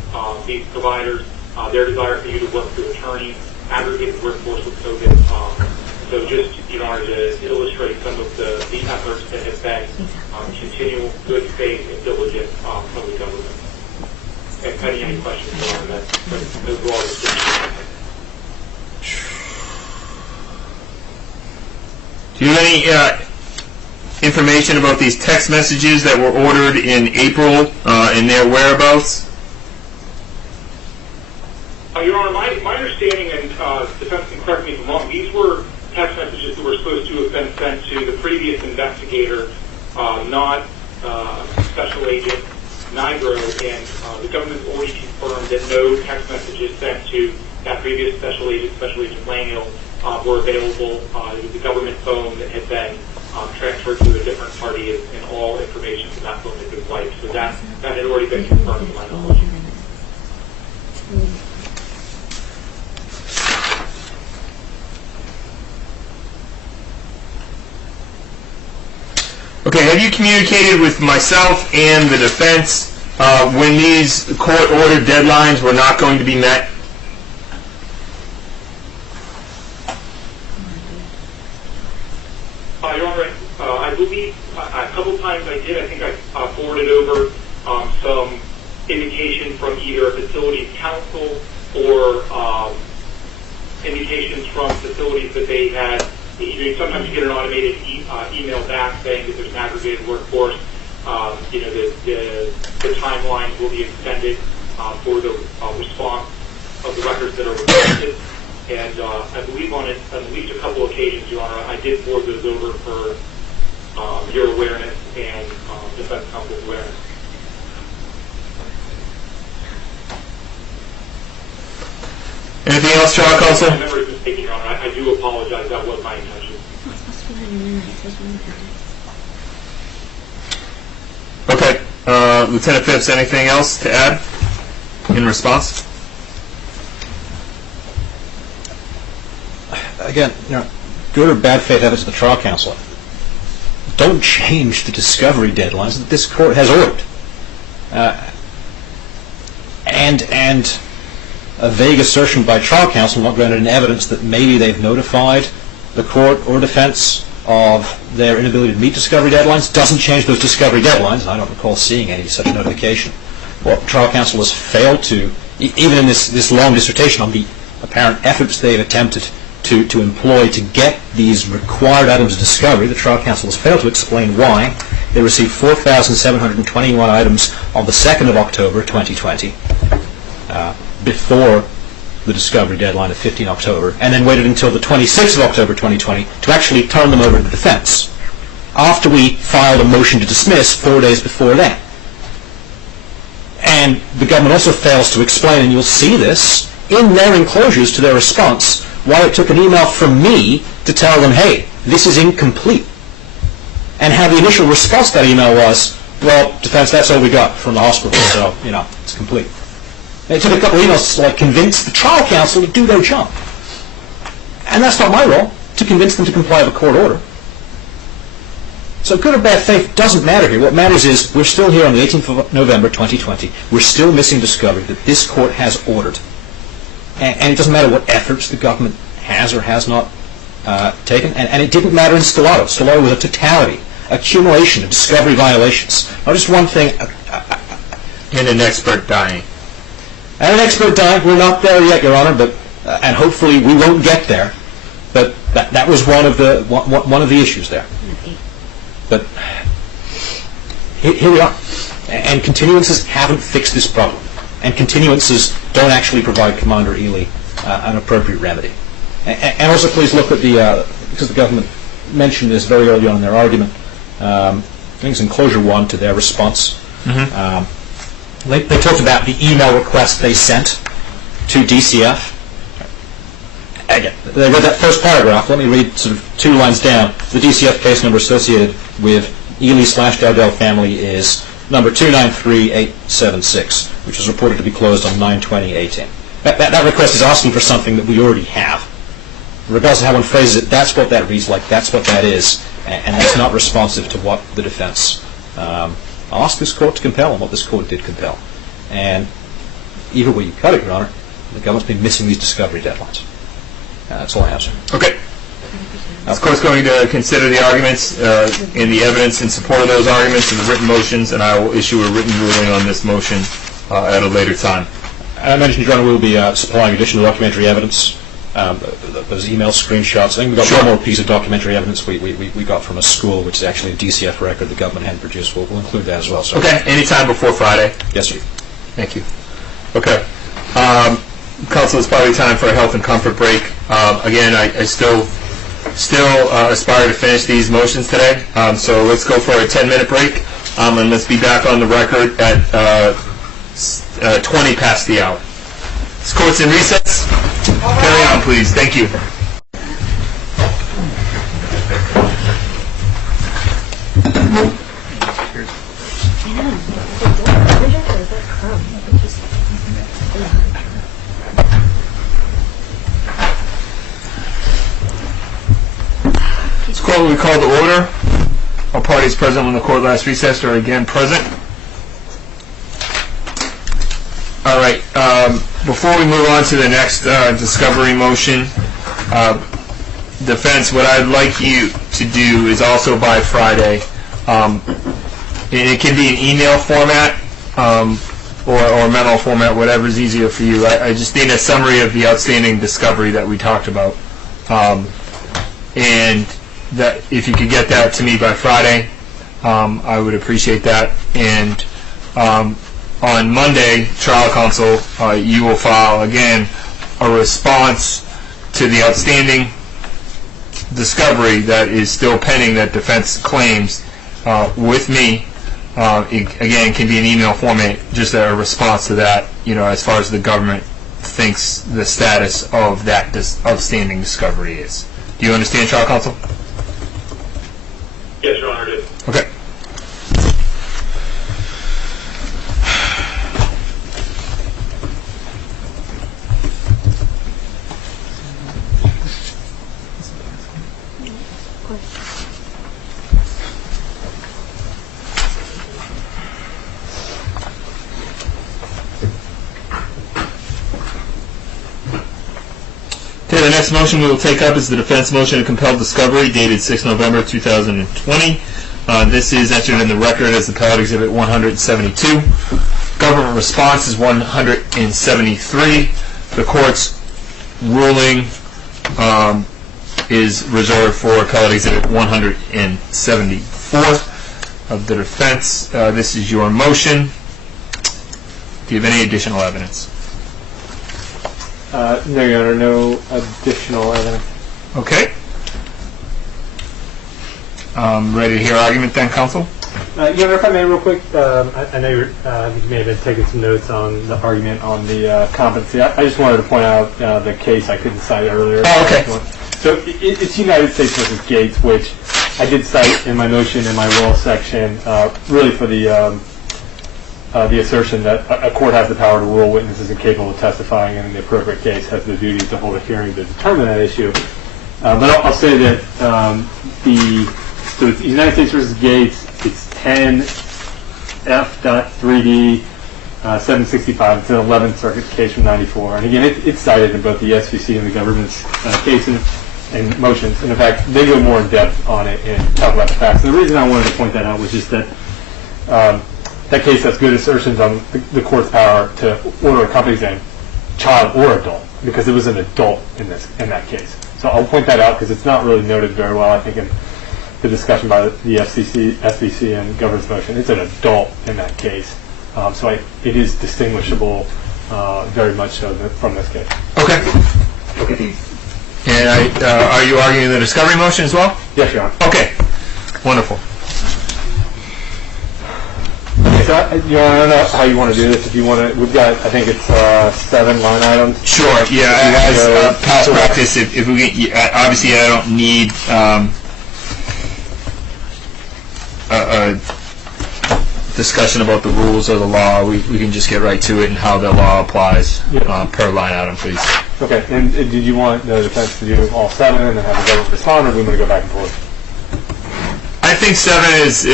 these providers, their desire for you to work through attorneys, aggregate the workforce with COVID. So just, Your Honor, to illustrate some of the efforts that have been continual good faith and diligence from the government. And Penny, any questions on that? Those are all the things. Do you have any information about these text messages that were ordered in April and their whereabouts? Your Honor, my understanding, and defense can correct me if I'm wrong, these were text messages that were supposed to have been sent to the previous investigator, not Special Agent Nigro, and the government's already confirmed that no text messages sent to that previous Special Agent Langhill, were available. It was the government phone that had been transferred to a different party, and all information from that phone had been wiped. So that had already been confirmed to my knowledge. Okay, have you communicated with myself and the defense when these court-ordered deadlines were not going to be met? Your Honor, I believe a couple times I did. I think I forwarded over some indication from either a facilities counsel or indications from facilities that they had. Sometimes you get an automated email back saying that there's an aggregated workforce. The timeline will be extended for the response of the records that are requested. And I believe on at least a couple occasions, Your Honor, I did forward those over for your awareness and defense counsel's awareness. Anything else, trial counsel? My memory is mistaken, Your Honor. I do apologize. That was my intention. Okay. Lieutenant Phipps, anything else to add in response? Again, good or bad faith efforts of the trial counsel don't change the discovery deadlines that this court has ordered. And a vague assertion by trial counsel not granted in evidence that maybe they've notified the court or defense of their inability to meet discovery deadlines doesn't change those discovery deadlines. I don't recall seeing any such notification. What trial counsel has failed to, even in this long dissertation on the apparent efforts they've attempted to employ to get these required items of discovery, the trial counsel has failed to explain why they received 4,721 items on the 2nd of October 2020, before the discovery deadline of 15 October, and then waited until the 26th of October 2020 to actually turn them over to the defense, after we filed a motion to dismiss 4 days before that. And the government also fails to explain, and you'll see this in their enclosures to their response, why it took an email from me to tell them, hey, this is incomplete. And how the initial response to that email was, well, defense, that's all we got from the hospital, so, it's complete. And it took a couple of emails to convince the trial counsel to do their job. And that's not my role, to convince them to comply with a court order. So good or bad faith doesn't matter here. What matters is we're still here on the 18th of November 2020. We're still missing discovery that this court has ordered. And it doesn't matter what efforts the government has or has not taken. And it didn't matter in Stellato. Stellato was a totality, accumulation of discovery violations. Not just one thing. And an expert dying. And an expert dying. We're not there yet, Your Honor, but and hopefully we won't get there. But that was one of the issues there. But here we are. And continuances haven't fixed this problem. And continuances don't actually provide Commander Ely an appropriate remedy. And also please look at because the government mentioned this very early on in their argument, I think it's enclosure 1 to their response. Mm-hmm. They talked about the email request they sent to DCF. Again, they read that first paragraph. Let me read sort of 2 lines down. The DCF case number associated with Ely/Dowdell family is number 293876, which is reported to be closed on 9/20/18. That request is asking for something that we already have. Regardless of how one phrases it, that's what that reads like, that's what that is, and that's not responsive to what the defense asked this court to compel and what this court did compel. And either way you cut it, Your Honor, the government's been missing these discovery deadlines. That's all I have, sir. Okay. This court's going to consider the arguments and the evidence in support of those arguments and the written motions, and I will issue a written ruling on this motion at a later time. I mentioned, Your Honor, we'll be supplying additional documentary evidence. Those email screenshots. I think we've got one more piece of documentary evidence we got from a school, which is actually a DCF record the government hadn't produced. We'll include that as well. So. Okay, anytime before Friday. Yes, sir. Thank you. Okay. Council, it's probably time for a health and comfort break. Again, I still aspire to finish these motions today. So let's go for a 10-minute break, and let's be back on the record at 20 past the hour. This court's in recess. Carry on, please. Thank you. This court will be called to order. All parties present when the court last recessed are again present. All right. Before we move on to the next discovery motion, defense, what I'd like you to do is also by Friday, and it can be an email format or mental format, whatever's easier for you. I just need a summary of the outstanding discovery that we talked about, and that if you could get that to me by Friday, I would appreciate that. And on Monday, trial counsel, you will file, again, a response to the outstanding discovery that is still pending that defense claims with me. Again, can be an email format, just a response to that, as far as the government thinks the status of that outstanding discovery is. Do you understand, trial counsel? Yes, Your Honor, I do. Okay. Okay, the next motion we will take up is the defense motion to compel discovery dated 6 November 2020. This is entered in the record as Appellate Exhibit 172. Government response is 173. The court's ruling is reserved for Appellate Exhibit 174 of the defense. This is your motion. Do you have any additional evidence? No, Your Honor, no additional evidence. Okay. Ready to hear argument then, counsel? Your Honor, if I may, real quick, I know you may have been taking some notes on the argument on the competency. I just wanted to point out the case I couldn't cite earlier. Oh, okay. So it's United States versus Gates, which I did cite in my motion in my rule section, really for the assertion that a court has the power to rule witnesses incapable of testifying and in the appropriate case has the duty to hold a hearing to determine that issue. But I'll say that so it's United States versus Gates, it's 10F.3D 765. It's an 11th Circuit case from 94. And again, it's cited in both the SVC and the government's cases and motions. And in fact, they go more in depth on it and talk about the facts. And the reason I wanted to point that out was just that that case has good assertions on the court's power to order a company's name, child or adult, because it was an adult in that case. So I'll point that out because it's not really noted very well, I think, in the discussion by the SVC and government's motion. It's an adult in that case. So it is distinguishable very much so from this case. Okay. And are you arguing the discovery motion as well? Yes, Your Honor. Okay. Wonderful. So, I don't know how you want to do this. If you want to, we've got, I think it's 7 line items. Sure. Yeah. As past practice, if we get, obviously I don't need a discussion about the rules or the law. We can just get right to it and how the law applies per line item, please. Okay. And did you want the defense to do all 7 and then have the government respond, or do we want to go back and forth? I think 7 is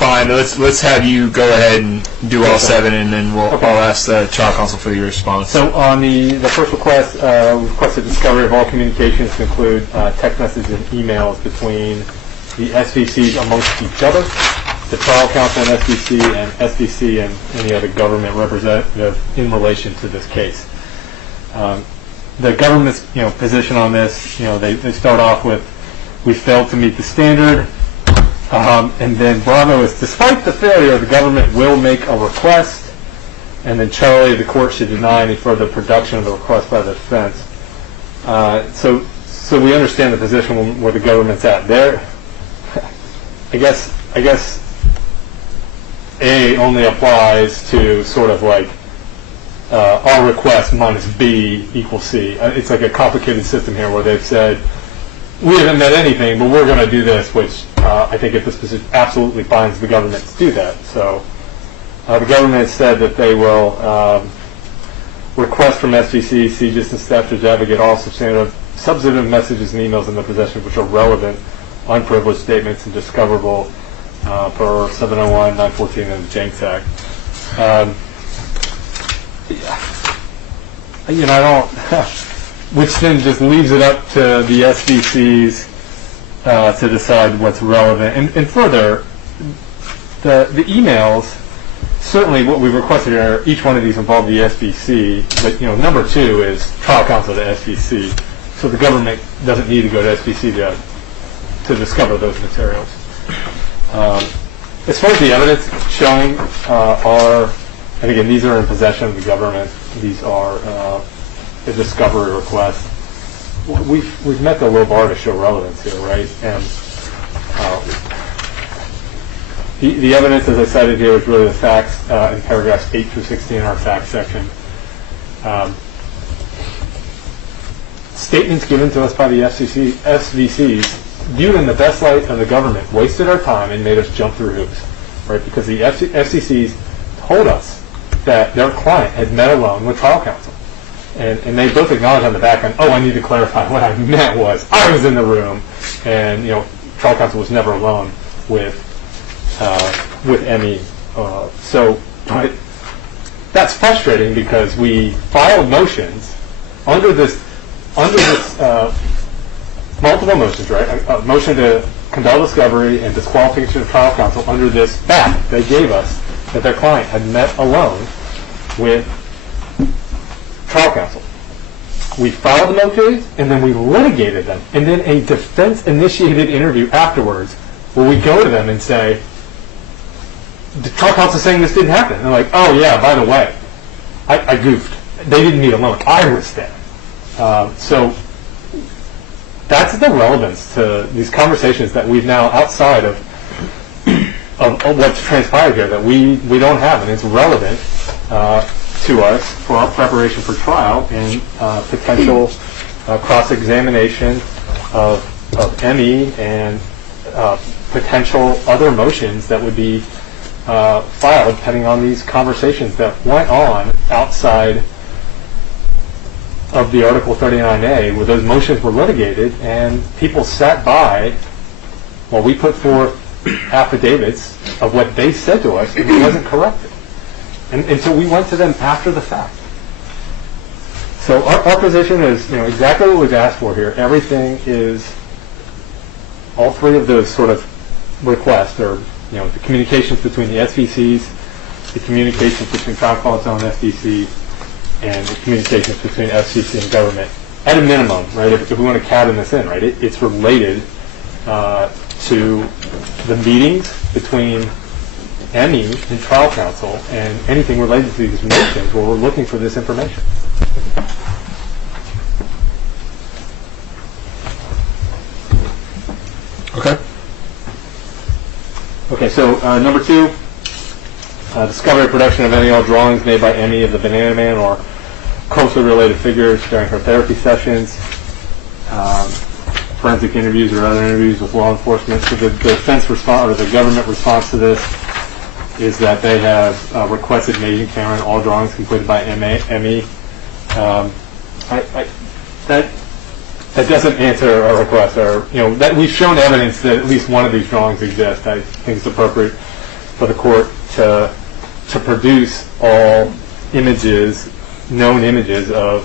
fine. Let's have you go ahead and do all 7, and then I'll ask the trial counsel for your response. So on the first request, we requested discovery of all communications to include text messages and emails between the SVCs amongst each other, the trial counsel and SVC and any other government representative in relation to this case. The government's position on this, they start off with, we failed to meet the standard, and then Bravo is, despite the failure, the government will make a request, and then Charlie, the court should deny any further production of the request by the defense. So we understand the position where the government's at there. I guess A only applies to sort of like our request minus B equals C. It's like a complicated system here where they've said, we haven't met anything, but we're going to do this, which I think if this position absolutely binds the government to do that. So the government said that they will request from SVC, CJIS, and staff to advocate all substantive messages and emails in their possession which are relevant, unprivileged statements, and discoverable per 701, 914, and the Jenks Act. I don't, which then just leaves it up to the SVCs to decide what's relevant. And further, the emails, certainly what we've requested here, each one of these involve the SVC, but number 2 is trial counsel to SVC. So the government doesn't need to go to SVC to discover those materials. As far as the evidence showing and again, these are in possession of the government. These are a discovery request. We've met the low bar to show relevance here, right? And the evidence, as I cited here, is really the facts in paragraphs 8 through 16 in our facts section. Statements given to us by the SVCs, viewed in the best light of the government, wasted our time and made us jump through hoops, right? Because the FCCs told us that their client had met alone with trial counsel. And they both acknowledged on the back end, I need to clarify, what I meant was I was in the room, and trial counsel was never alone with Emmy. But that's frustrating because we filed motions under this multiple motions, right? A motion to compel discovery and disqualification of trial counsel under this fact they gave us that their client had met alone with trial counsel. We filed the motions and then we litigated them, and then a defense-initiated interview afterwards where we go to them and say, the trial counsel is saying this didn't happen. And they're like, oh yeah, by the way, I goofed. They didn't meet alone. I was there. So that's the relevance to these conversations that we've now, outside of what's transpired here, that we don't have, and it's relevant to us for our preparation for trial and potential cross-examination of Emmy and potential other motions that would be filed depending on these conversations that went on outside of the Article 39A, where those motions were litigated and people sat by while we put forth affidavits of what they said to us, and it wasn't corrected. And so we went to them after the fact. So our position is exactly what we've asked for here. Everything is, all 3 of those sort of requests are, the communications between the SVCs, the communications between trial counsel and SVC, and the communications between FCC and government. At a minimum, right, if we want to cabin this in, right, it's related to the meetings between Emmy and trial counsel and anything related to these motions where we're looking for this information. Okay. Okay, so number 2, discovery and production of any all drawings made by Emmy of the Banana Man or closely related figures during her therapy sessions, forensic interviews or other interviews with law enforcement. So the defense response, or the government response to this, is that they have requested Megan Cameron all drawings completed by Emmy. That doesn't answer our request, or that we've shown evidence that at least one of these drawings exist. I think it's appropriate for the court to produce all images, known images of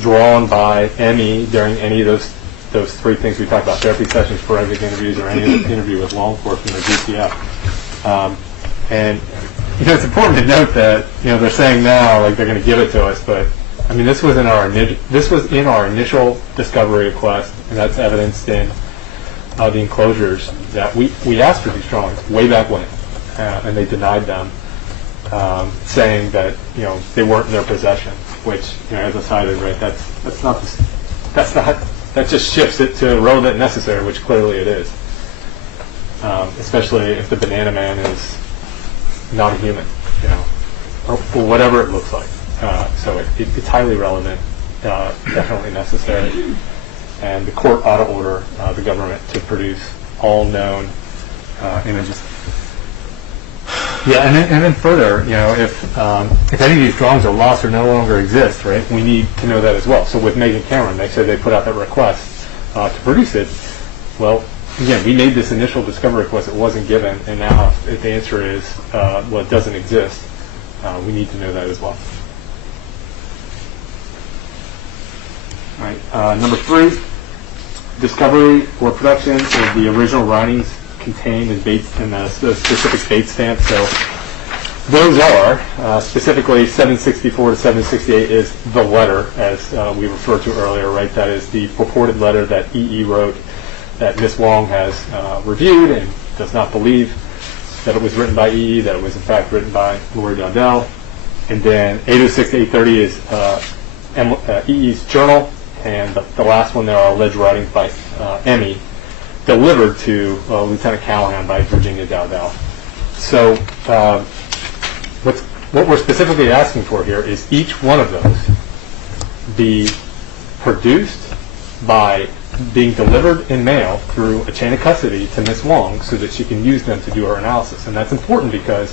drawn by Emmy during any of those three things we talked about: therapy sessions, forensic interviews, or any interview with law enforcement or DCF. And it's important to note that they're saying now like they're going to give it to us, but I mean this was in our initial discovery request, and that's evidenced in the enclosures that we asked for these drawings way back when, and they denied them, saying that they weren't in their possession. Which, as I cited, right, that just shifts it to relevant and necessary, which clearly it is. Especially if the Banana Man is not a human, or whatever it looks like. So it's highly relevant, definitely necessary, and the court ought to order the government to produce all known images. Yeah, and then further, if any of these drawings are lost or no longer exist, right, we need to know that as well. So with Megan Cameron, they said they put out that request to produce it. Well, again, we made this initial discovery request; it wasn't given, and now if the answer is well, it doesn't exist, we need to know that as well. All right, number 3, discovery or production of the original writings contained in the specific date stamp. So those are specifically 764 to 768 is the letter, as we referred to earlier, right? That is the purported letter that E.E. wrote that Ms. Wong has reviewed and does not believe that it was written by E.E., that it was in fact written by Lori Dowdell. And then 806 to 830 is E.E.'s journal, and the last one there are alleged writings by Emmy, delivered to Lieutenant Callahan by Virginia Dowdell. So what we're specifically asking for here is each one of those be produced by being delivered in mail through a chain of custody to Ms. Wong so that she can use them to do her analysis. And that's important because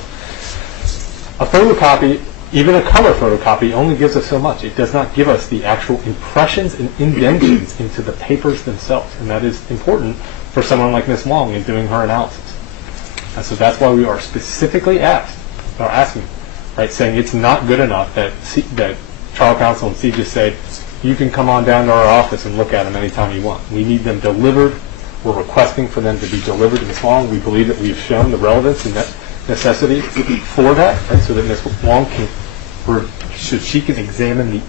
a photocopy, even a color photocopy, only gives us so much. It does not give us the actual impressions and indentions into the papers themselves. And that is important for someone like Ms. Wong in doing her analysis. And so that's why we are specifically asking, right, saying it's not good enough that trial counsel and CJIS say, you can come on down to our office and look at them anytime you want. We need them delivered. We're requesting for them to be delivered to Ms. Wong. We believe that we've shown the relevance and necessity for that, right, so that Ms. Wong she can examine the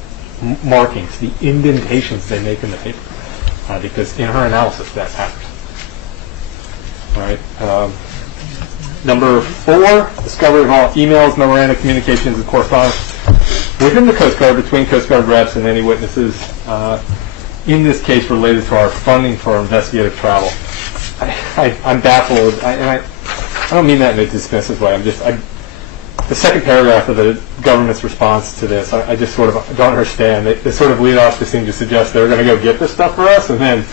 markings, the indentations they make in the paper, because in her analysis that matters. All right. Number 4, discovery of all emails, memoranda, communications, and correspondence within the Coast Guard, between Coast Guard reps and any witnesses in this case related to our funding for investigative travel. I'm baffled, and I don't mean that in a dismissive way. The second paragraph of the government's response to this, I just sort of don't understand. They sort of lead off to seem to suggest they're going to go get this stuff for us, and then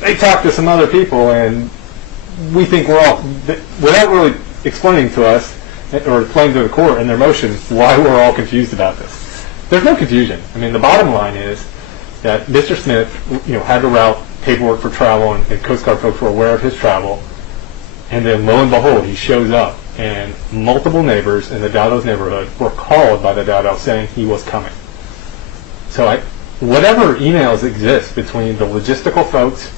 they talk to some other people, and we think we're all, without really explaining to us or explaining to the court in their motion why we're all confused about this. There's no confusion. I mean, the bottom line is that Mr. Smith, had to route paperwork for travel, and Coast Guard folks were aware of his travel, and then lo and behold, he shows up, and multiple neighbors in the Dowdell's neighborhood were called by the Dowdell saying he was coming. So whatever emails exist between the logistical folks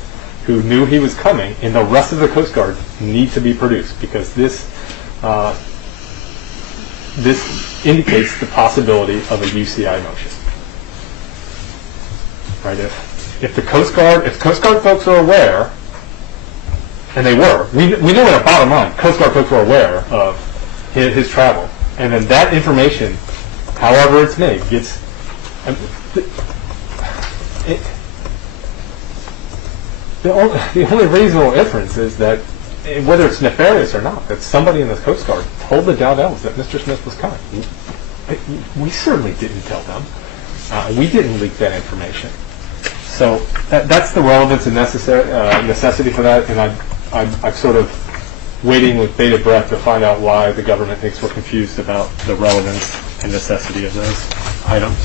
who knew he was coming and the rest of the Coast Guard need to be produced, because this indicates the possibility of a UCI motion. Right? If the Coast Guard folks are aware, and they were, we know in our bottom line, Coast Guard folks were aware of his travel, and then that information, however it's made, gets. The only reasonable inference is that, whether it's nefarious or not, that somebody in the Coast Guard told the Dowdells that Mr. Smith was coming. We certainly didn't tell them. We didn't leak that information. So that's the relevance and necessity for that, and I'm sort of waiting with bated breath to find out why the government thinks we're confused about the relevance and necessity of those items.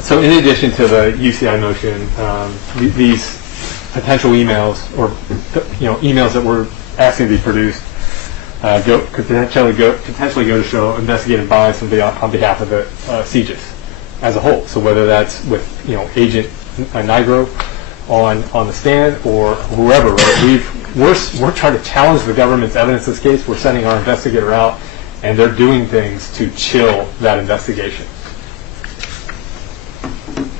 So in addition to the UCI motion, these potential emails, or emails that we're asking to be produced, could potentially go to show investigative bias on behalf of the CJIS as a whole. So whether that's with Agent Nigro on the stand or whoever, right? We're trying to challenge the government's evidence in this case. We're sending our investigator out, and they're doing things to chill that investigation.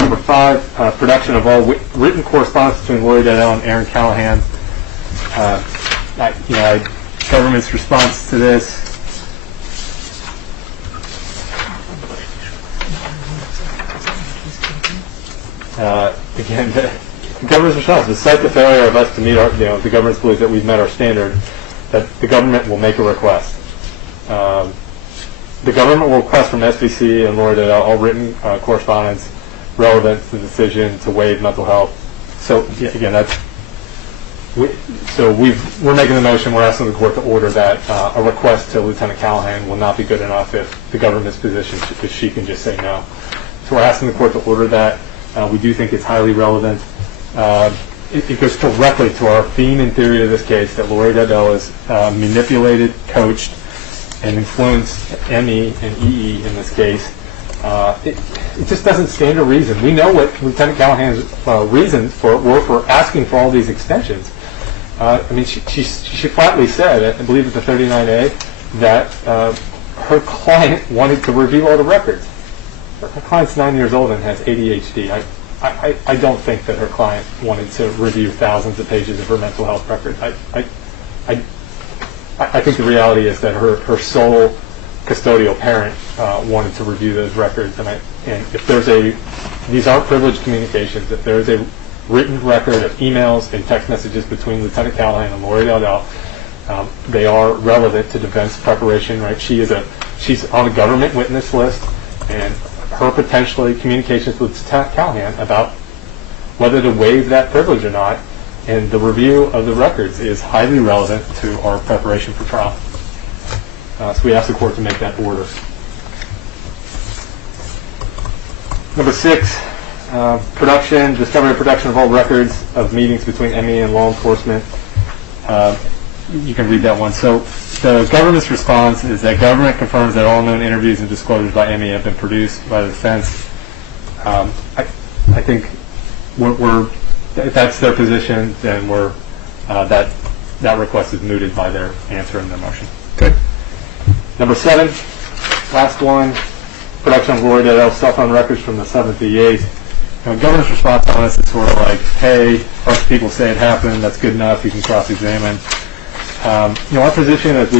Number 5, production of all written correspondence between Lori Donnell and Aaron Callahan. Government's response to this. Again, the government's response, despite the failure of us to meet our, the government's belief that we've met our standard, that the government will make a request. The government will request from SBC and Lori Donnell all written correspondence relevant to the decision to waive mental health. So again, we're making the motion. We're asking the court to order that a request to Lieutenant Callahan will not be good enough if the government's position, if she can just say no. So we're asking the court to order that. We do think it's highly relevant. It goes directly to our theme and theory of this case, that Lori Donnell is manipulated, coached, and influenced ME and EE in this case. It just doesn't stand to reason. We know what Lieutenant Callahan's reasons were for asking for all these extensions. She flatly said, I believe at the 39A, that her client wanted to review all the records. Her client's 9 years old and has ADHD. I don't think that her client wanted to review thousands of pages of her mental health records. I think the reality is that her sole custodial parent wanted to review those records, and if these aren't privileged communications, if there is a written record of emails and text messages between Lieutenant Callahan and Lori Donnell, they are relevant to defense preparation. Right? She's on a government witness list, and her potentially communications with Lieutenant Callahan about whether to waive that privilege or not, and the review of the records is highly relevant to our preparation for trial. So we ask the court to make that order. Number 6, discovery and production of all records of meetings between ME and law enforcement. You can read that one. So the government's response is that government confirms that all known interviews and disclosures by ME have been produced by the defense. I think if that's their position, then that request is mooted by their answer in their motion. Good. Number 7, last one, production of Lori Donnell's cell phone records from the 7th to the 8th. Government's response on this is sort of like, hey, a bunch of people say it happened, that's good enough, you can cross-examine. Our position, as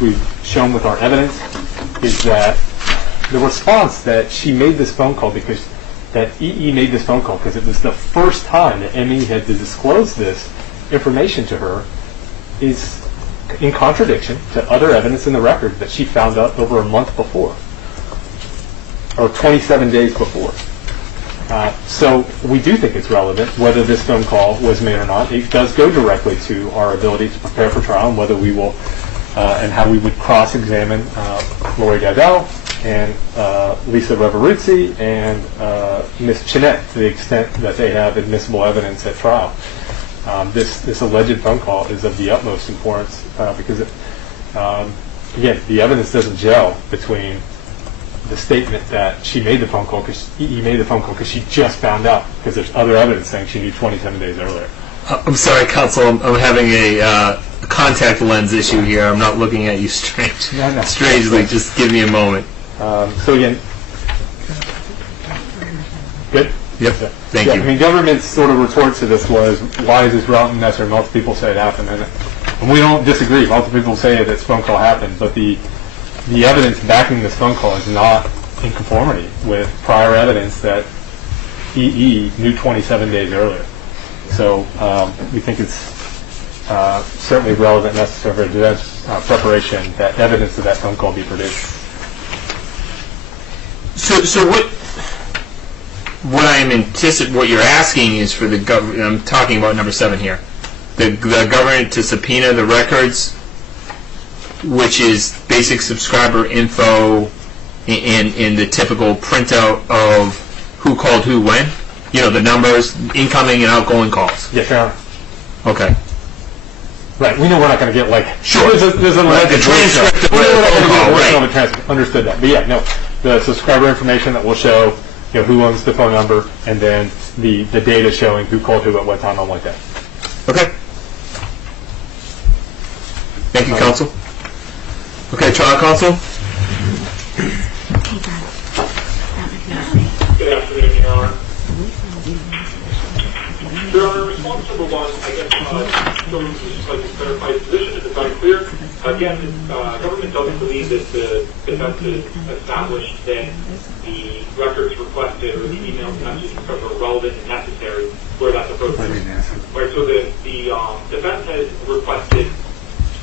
we've shown with our evidence, is that the response that she made this phone call that EE made this phone call because it was the first time that ME had to disclose this information to her is in contradiction to other evidence in the record that she found out over a month before, or 27 days before. So we do think it's relevant whether this phone call was made or not. It does go directly to our ability to prepare for trial and whether we will, and how we would cross-examine Lori Donnell and Lisa Reveruzzi and Ms. Chinette to the extent that they have admissible evidence at trial. This alleged phone call is of the utmost importance because, again, the evidence doesn't gel between the statement that she made the phone call because EE made the phone call because she just found out, because there's other evidence saying she knew 27 days earlier. I'm sorry, counsel. I'm having a contact lens issue here. I'm not looking at you strangely. Just give me a moment. So again, good? Yep. Thank you. I mean, government's sort of retort to this was, why is this relevant necessary? Multiple people say it happened. And we don't disagree. Multiple people say this phone call happened, but the evidence backing this phone call is not in conformity with prior evidence that EE knew 27 days earlier. So we think it's certainly relevant and necessary for defense preparation that evidence of that phone call be produced. So what you're asking is for the government. I'm talking about number 7 here. the government to subpoena the records, which is basic subscriber info in the typical printout of who called who when? You know, the numbers, incoming and outgoing calls. Yes, Your Honor. Okay. Right, we know we're not going to get like... Sure. There's a Like the transcript of we know we're not the going to phone call, get right. on the transcript. Understood that. But yeah, no, the subscriber information that will show, you know, who owns the phone number, and then the data showing who called who at what time on what day. Okay. Thank you, counsel. Okay, trial counsel. Okay, Brad. That would be nice. Good afternoon, Your Honor. At least I'll do this. Your Honor, response number one, I guess, so just like to clarify the position, if it's unclear. Again, government doesn't believe that the defense has established that the records requested or the email messages are relevant and necessary where that's appropriate. Right, so the defense has requested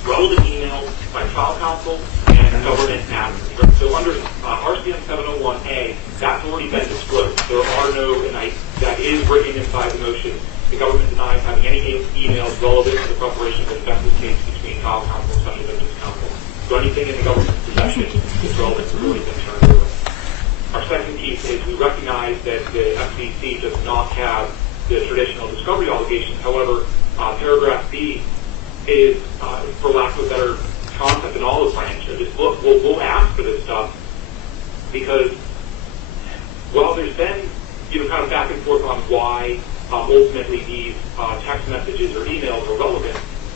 relevant emails by trial counsel and government advocates. So under RCM 701A, that's already been disclosed. There are no, and that is written inside the motion. The government denies having any emails relevant to the preparation of the defense's case between trial counsel and special victims counsel. So anything in the government's possession is relevant has already been turned over. Our second piece is we recognize that the FCC does not have the traditional discovery obligations. However, paragraph B is, for lack of a better concept, an olive branch. Just look, we'll ask for this stuff because, while there's been, kind of back and forth on why ultimately these text messages or emails are relevant,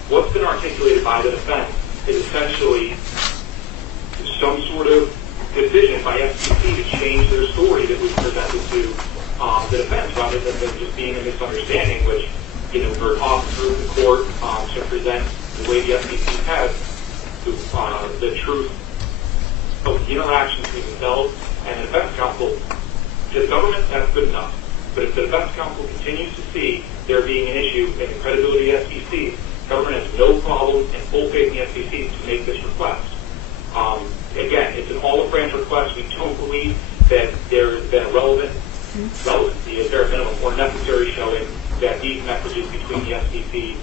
what's been articulated by the defense is essentially some sort of decision by FCC to change their story that was presented to the defense, rather than just being a misunderstanding, which, for an officer of the court to present the way the FCC has the truth of the interactions between themselves and the defense counsel. To the government, that's good enough. But if the defense counsel continues to see there being an issue in the credibility of the FCC, the government has no problem and full faith in the FCC to make this request. Again, it's an olive branch request. We don't believe that there has been a relevancy, a bare minimum, or necessary showing that these messages between the FCC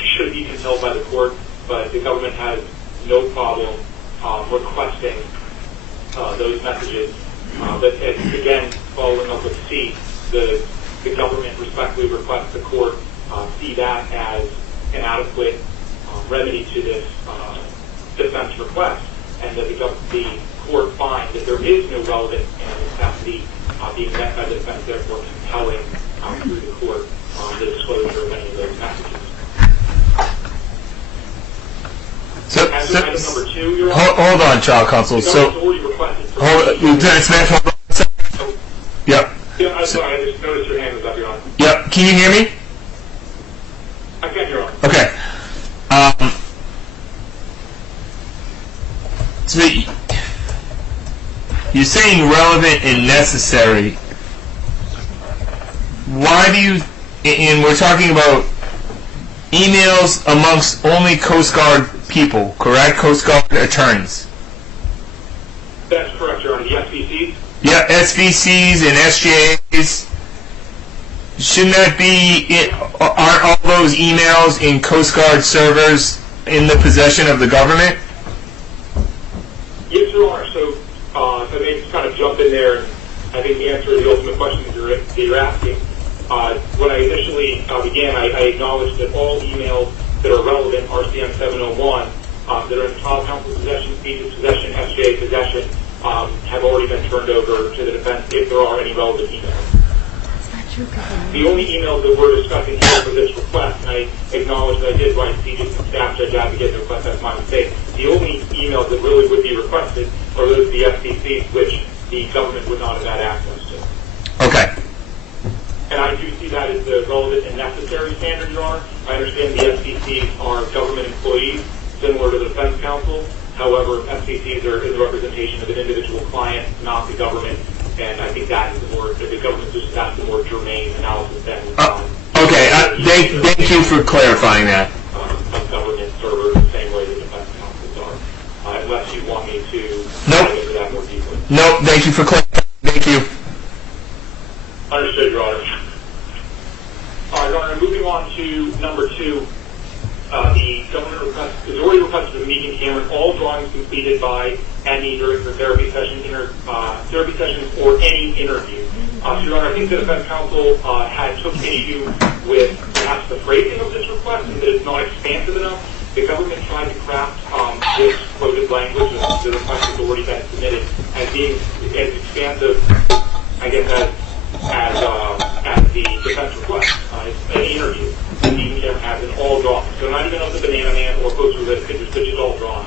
should be compelled by the court, but the government has no problem requesting those messages. But again, following up with C, the government respectfully requests the court see that as an adequate remedy to this defense request, and that the court finds that there is no relevant necessity being met by the defense, therefore compelling through the court the disclosure of any of those messages. As item number 2, Your Honor, Hold on, trial counsel. the government's already requested. Lieutenant Smith, hold on a second. Yep. Yeah, I'm sorry, I just noticed your hand was up, Your Honor. Yep. Can you hear me? I can, Your Honor. Okay. So you're saying relevant and necessary. Why do you? And we're talking about emails amongst only Coast Guard people, correct? Coast Guard attorneys. That's correct, Your Honor. The SVCs? Yeah, SVCs and SJAs. Shouldn't that be? Aren't all those emails in Coast Guard servers in the possession of the government? Yes, Your Honor. So, if I may just kind of jump in there and I think answer the ultimate question that you're asking. When I initially began, I acknowledged that all emails that are relevant, RCM 701, that are in trial counsel possession, Speech's possession, SJA possession, have already been turned over to the defense if there are any relevant emails. The only emails that we're discussing here for this request, and I acknowledge that I did write CJ's and staff judge advocate the request, that's my mistake. The only emails that really would be requested are those of the FCC, which the government would not have had access to. Okay. And I do see that as the relevant and necessary standard, Your Honor. I understand the FCCs are government employees, similar to the defense counsel. However, FCCs are in the representation of an individual client, not the government. And I think that is the government just has the more germane analysis than okay, thank you for clarifying that. Some government servers the same way the defense counsels are. Unless you want me to Nope. into that more deeply. Nope, thank you for clarifying. Thank you. Understood, Your Honor. Your Honor, moving moving on to number 2, the government has already requested a meeting camera, all drawings completed by any during the therapy sessions or any interview. So, Your Honor, I think the defense counsel had took issue with perhaps the phrasing of this request and that it's not expansive enough. The government tried to craft this quoted language of the request has already been submitted as being as expansive, I guess, as the defense request. It's an interview. The meeting camera has an all drawing. So not even of the banana man or poster-list pictures, but just all drawing.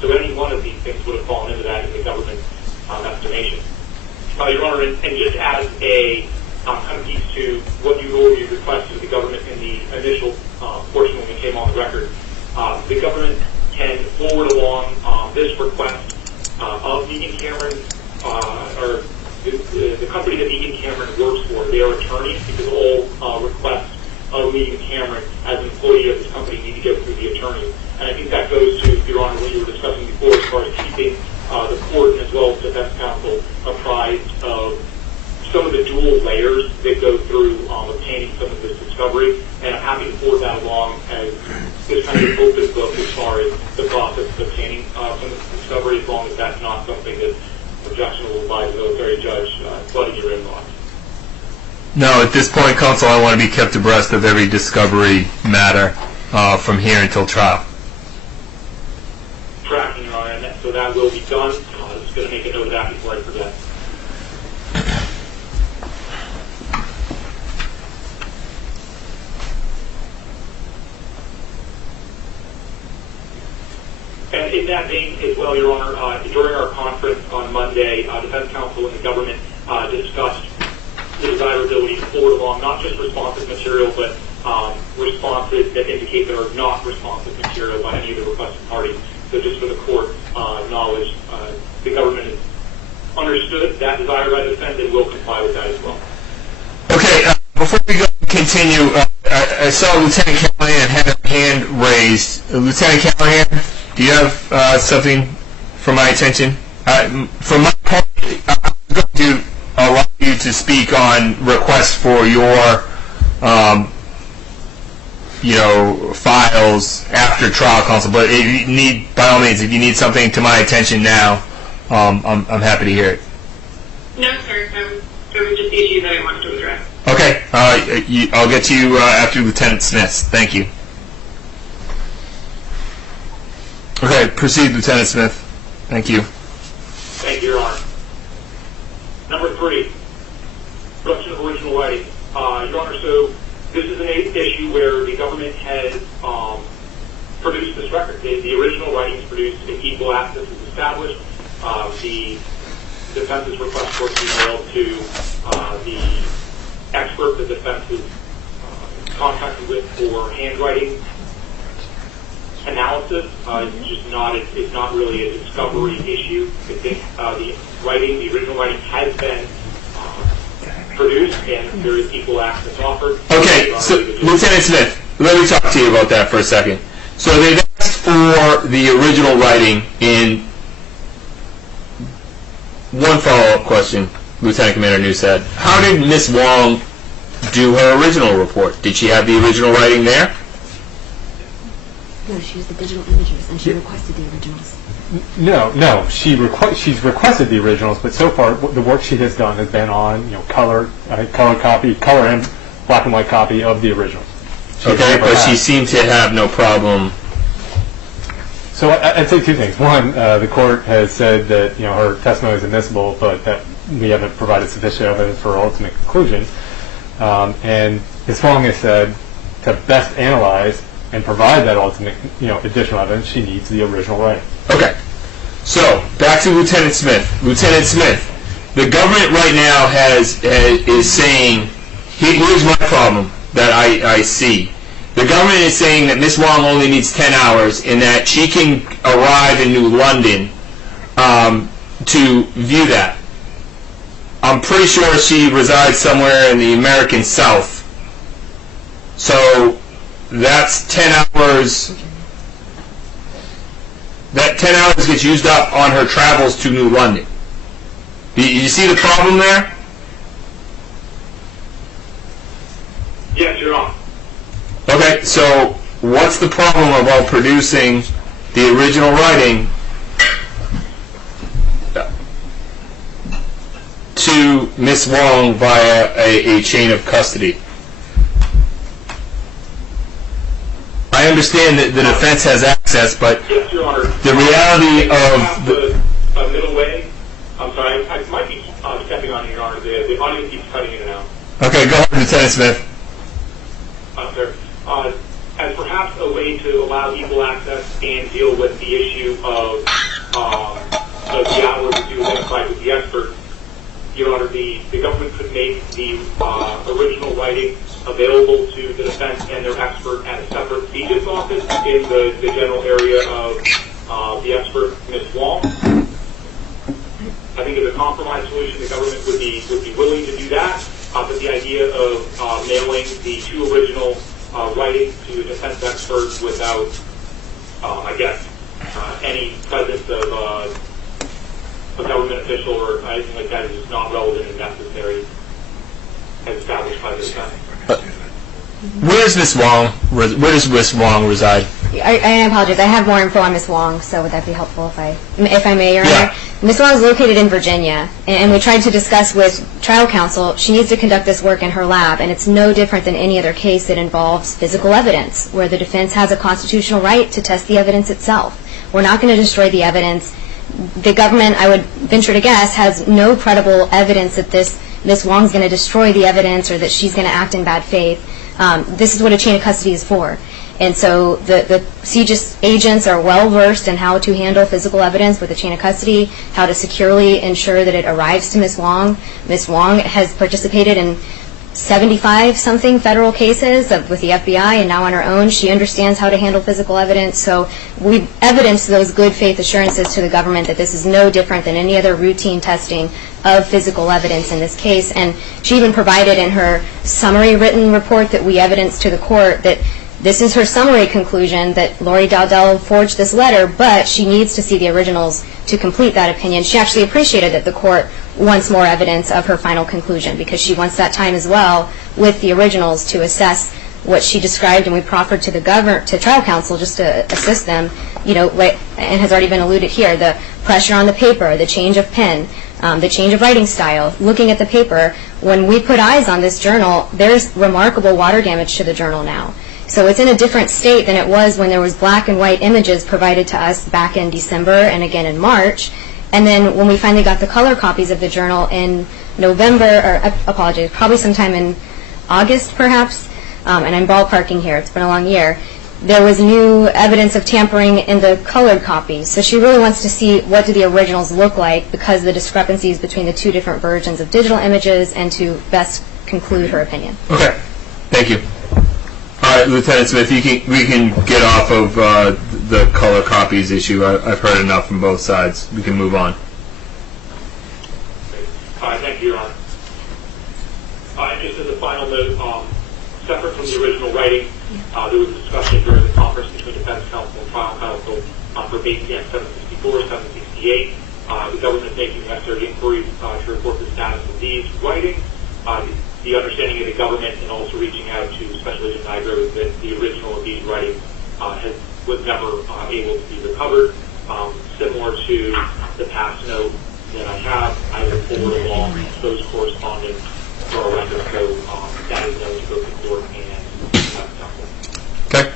So any one of these things would have fallen into that in the government's estimation. Your Honor, and just as a kind of piece to what you already requested of the government in the initial portion when we came on the record, the government can forward along this request of Megan Cameron, or the company that Megan Cameron works for, their attorneys, because all requests of Megan Cameron as an employee of this company need to go through the attorney. And I think that goes to, Your Honor, what you were discussing before as far as keeping the court and as well as defense counsel apprised of some of the dual layers that go through obtaining some of this discovery. And I'm happy to forward that along as this kind of open book as far as the process of obtaining some of this discovery, as long as that's not something that's objectionable by the military judge flooding your inbox. No, at this point, counsel, I want to be kept abreast of every discovery matter from here until trial. Tracking, Your Honor, and so that will be done. I'm just going to make a note of that before I forget. And in that vein as well, Your Honor, during our conference on Monday, defense counsel and the government discussed the desirability to forward along not just responsive material, but responses that indicate there are not responsive material by any of the requested parties. So just for the court knowledge, the government has understood that desire by the defense and will comply with that as well. Okay, before we continue, I saw Lieutenant Callahan had a hand raised. Lieutenant Callahan, do you have something for my attention? For my part, I'm going to allow you to speak on requests for your, files after trial counsel. But if you need, by all means, if you need something to my attention now, I'm happy to hear it. No, sir. There were just issues that I wanted to address. Okay, I'll get to you after Lieutenant Smith. Thank you. Okay, proceed, Lieutenant Smith. Thank you. Thank you, Your Honor. Number 3, production of original writing. Your Honor, so this is an issue where the government has produced this record. The original writing is produced if equal access is established. The defense's request for it to be mailed to the expert the defense is contacted with for handwriting analysis. It's not really a discovery issue. I think the original writing has been produced and there is equal access offered. Okay, so Lieutenant Smith, let me talk to you about that for a second. So they've asked for the original writing in one follow-up question, Lieutenant Commander New said. How did Ms. Wong do her original report? Did she have the original writing there? No, she used the digital images, and she requested the originals. No. She's requested the originals, but so far the work she has done has been on color and black and white copy of the originals. Okay, but she seemed to have no problem. So I'd say two things. One, the court has said that her testimony is admissible, but that we haven't provided sufficient evidence for her ultimate conclusion. And Ms. Wong has said to best analyze and provide that ultimate, additional evidence, she needs the original writing. Okay. So back to Lieutenant Smith. Lieutenant Smith, the government right now is saying, here's my problem that I see. The government is saying that Ms. Wong only needs 10 hours and that she can arrive in New London to view that. I'm pretty sure she resides somewhere in the American South. So that's 10 hours. That 10 hours gets used up on her travels to New London. You see the problem there? Yes, Your Honor. Okay, so what's the problem about producing the original writing to Miss Wong via a chain of custody? I understand that the defense has access, but Yes, Your Honor. the reality of a middle way. I'm sorry, I might be stepping on you, Your Honor. The audio keeps cutting in and out. Okay, go ahead, Lieutenant Smith. Sir. As perhaps a way to allow equal access and deal with the issue of the hours that you identified with the expert, Your Honor, the government could make the original writing available to the defense and their expert at a separate CJIS office in the general area of the expert, Ms. Wong. I think as a compromise solution, the government would be willing to do that, but the idea of mailing the two original writings to a defense expert without, any presence of a government official or anything like that is just not relevant and necessary as established by the defense. Where is Miss Wong? Where does Miss Wong reside? I apologize. I have more info on Miss Wong, so would that be helpful if I may, Your Yeah. Honor? Miss Wong is located in Virginia, and we tried to discuss with trial counsel. She needs to conduct this work in her lab, and it's no different than any other case that involves physical evidence, where the defense has a constitutional right to test the evidence itself. We're not going to destroy the evidence. The government, I would venture to guess, has no credible evidence that this Miss Wong's going to destroy the evidence or that she's going to act in bad faith. This is what a chain of custody is for. And so the CJIS agents are well versed in how to handle physical evidence with a chain of custody, how to securely ensure that it arrives to Ms. Wong. Ms. Wong has participated in 75-something federal cases with the FBI, and now on her own, she understands how to handle physical evidence. So we've evidenced those good faith assurances to the government that this is no different than any other routine testing of physical evidence in this case. And she even provided in her summary written report that we evidenced to the court that this is her summary conclusion, that Lori Dowdell forged this letter, but she needs to see the originals to complete that opinion. She actually appreciated that the court wants more evidence of her final conclusion, because she wants that time as well with the originals to assess what she described, and we proffered to to trial counsel just to assist them, and has already been alluded here, the pressure on the paper, the change of pen, the change of writing style, looking at the paper. When we put eyes on this journal, there's remarkable water damage to the journal now. So it's in a different state than it was when there was black and white images provided to us back in December and again in March. And then when we finally got the color copies of the journal in probably sometime in August perhaps, and I'm ballparking here, it's been a long year, there was new evidence of tampering in the colored copies. So she really wants to see what do the originals look like, because of the discrepancies between the two different versions of digital images, and to best conclude her opinion. Okay, thank you. All right, Lieutenant Smith, we can get off of the color copies issue. I've heard enough from both sides. We can move on. Thank you, Your Honor. Just as a final note, separate from the original writing, there was a discussion during the conference between defense counsel and trial counsel for BCM 764, 768. The government is making the necessary inquiries to report the status of these writings. The understanding of the government, and also reaching out to Special Agent Niagara, is that the original of these writings was never able to be recovered. Similar to the past note that I have, I will forward along those correspondence for a record, so that is known to both the court and defense counsel. Okay.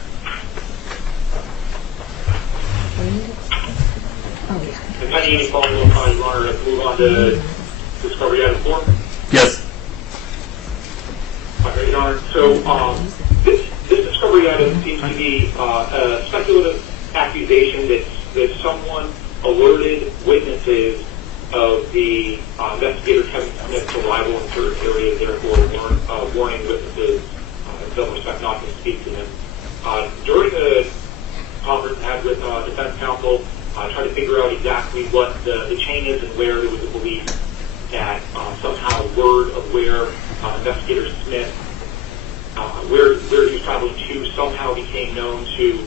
If any follow-up, Your Honor, let's move on to discovery item 4. Yes. Okay, Your Honor. So this discovery item seems to be a speculative accusation that someone alerted witnesses of the investigator Kevin Smith's arrival in certain areas, therefore warning witnesses in some respect not to speak to him. During the conference I had with defense counsel, I tried to figure out exactly what the chain is and where there was a belief that somehow word of where Investigator Smith, where he was traveling to, somehow became known to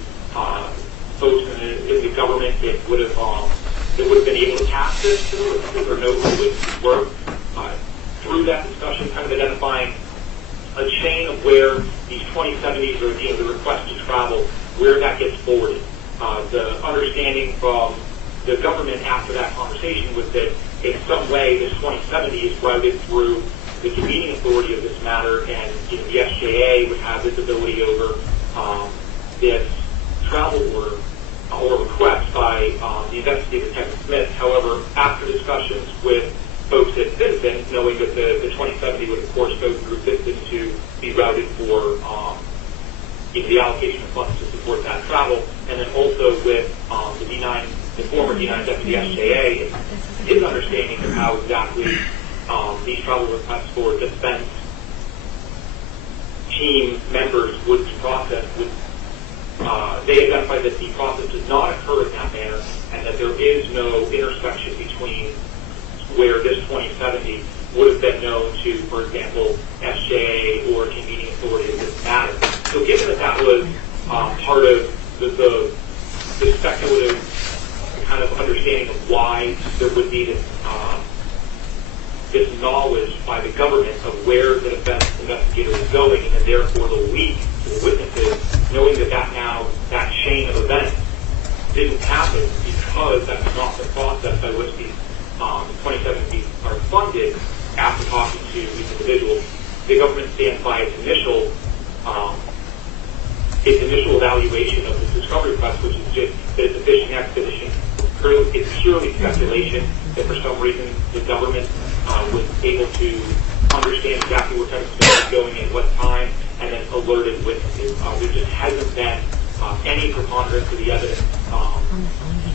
folks in the government that would have been able to pass this or know who it were. Through that discussion, kind of identifying a chain of where these 2070s or the request to travel, where that gets forwarded. The understanding from the government after that conversation was that in some way this 2070 is routed through the convening authority of this matter, and the SJA would have visibility over this travel order or request by the investigator, Kevin Smith. However, after discussions with folks at Citizen, knowing that the 2070 would, of course, go through Citizen to be routed for the allocation of funds to support that travel, and then also with the former D9 deputy SJA, his understanding of how exactly these travel requests for defense team members would be processed. They identified that the process does not occur in that manner, and that there is no intersection between where this 2070 would have been known to, for example, SJA or convening authority of this matter. So given that that was part of the speculative kind of understanding of why there would be this knowledge by the government of where the defense investigator is going, and therefore the leak to the witnesses, knowing that that chain of events didn't happen because that's not the process by which these 2070s are funded after talking to these individuals, the government stands by its initial evaluation of this discovery request, which is just that it's a fishing expedition. It's purely speculation that for some reason the government was able to understand exactly what type of stuff is going in, what time, and then alerted witnesses. There just hasn't been any preponderance of the evidence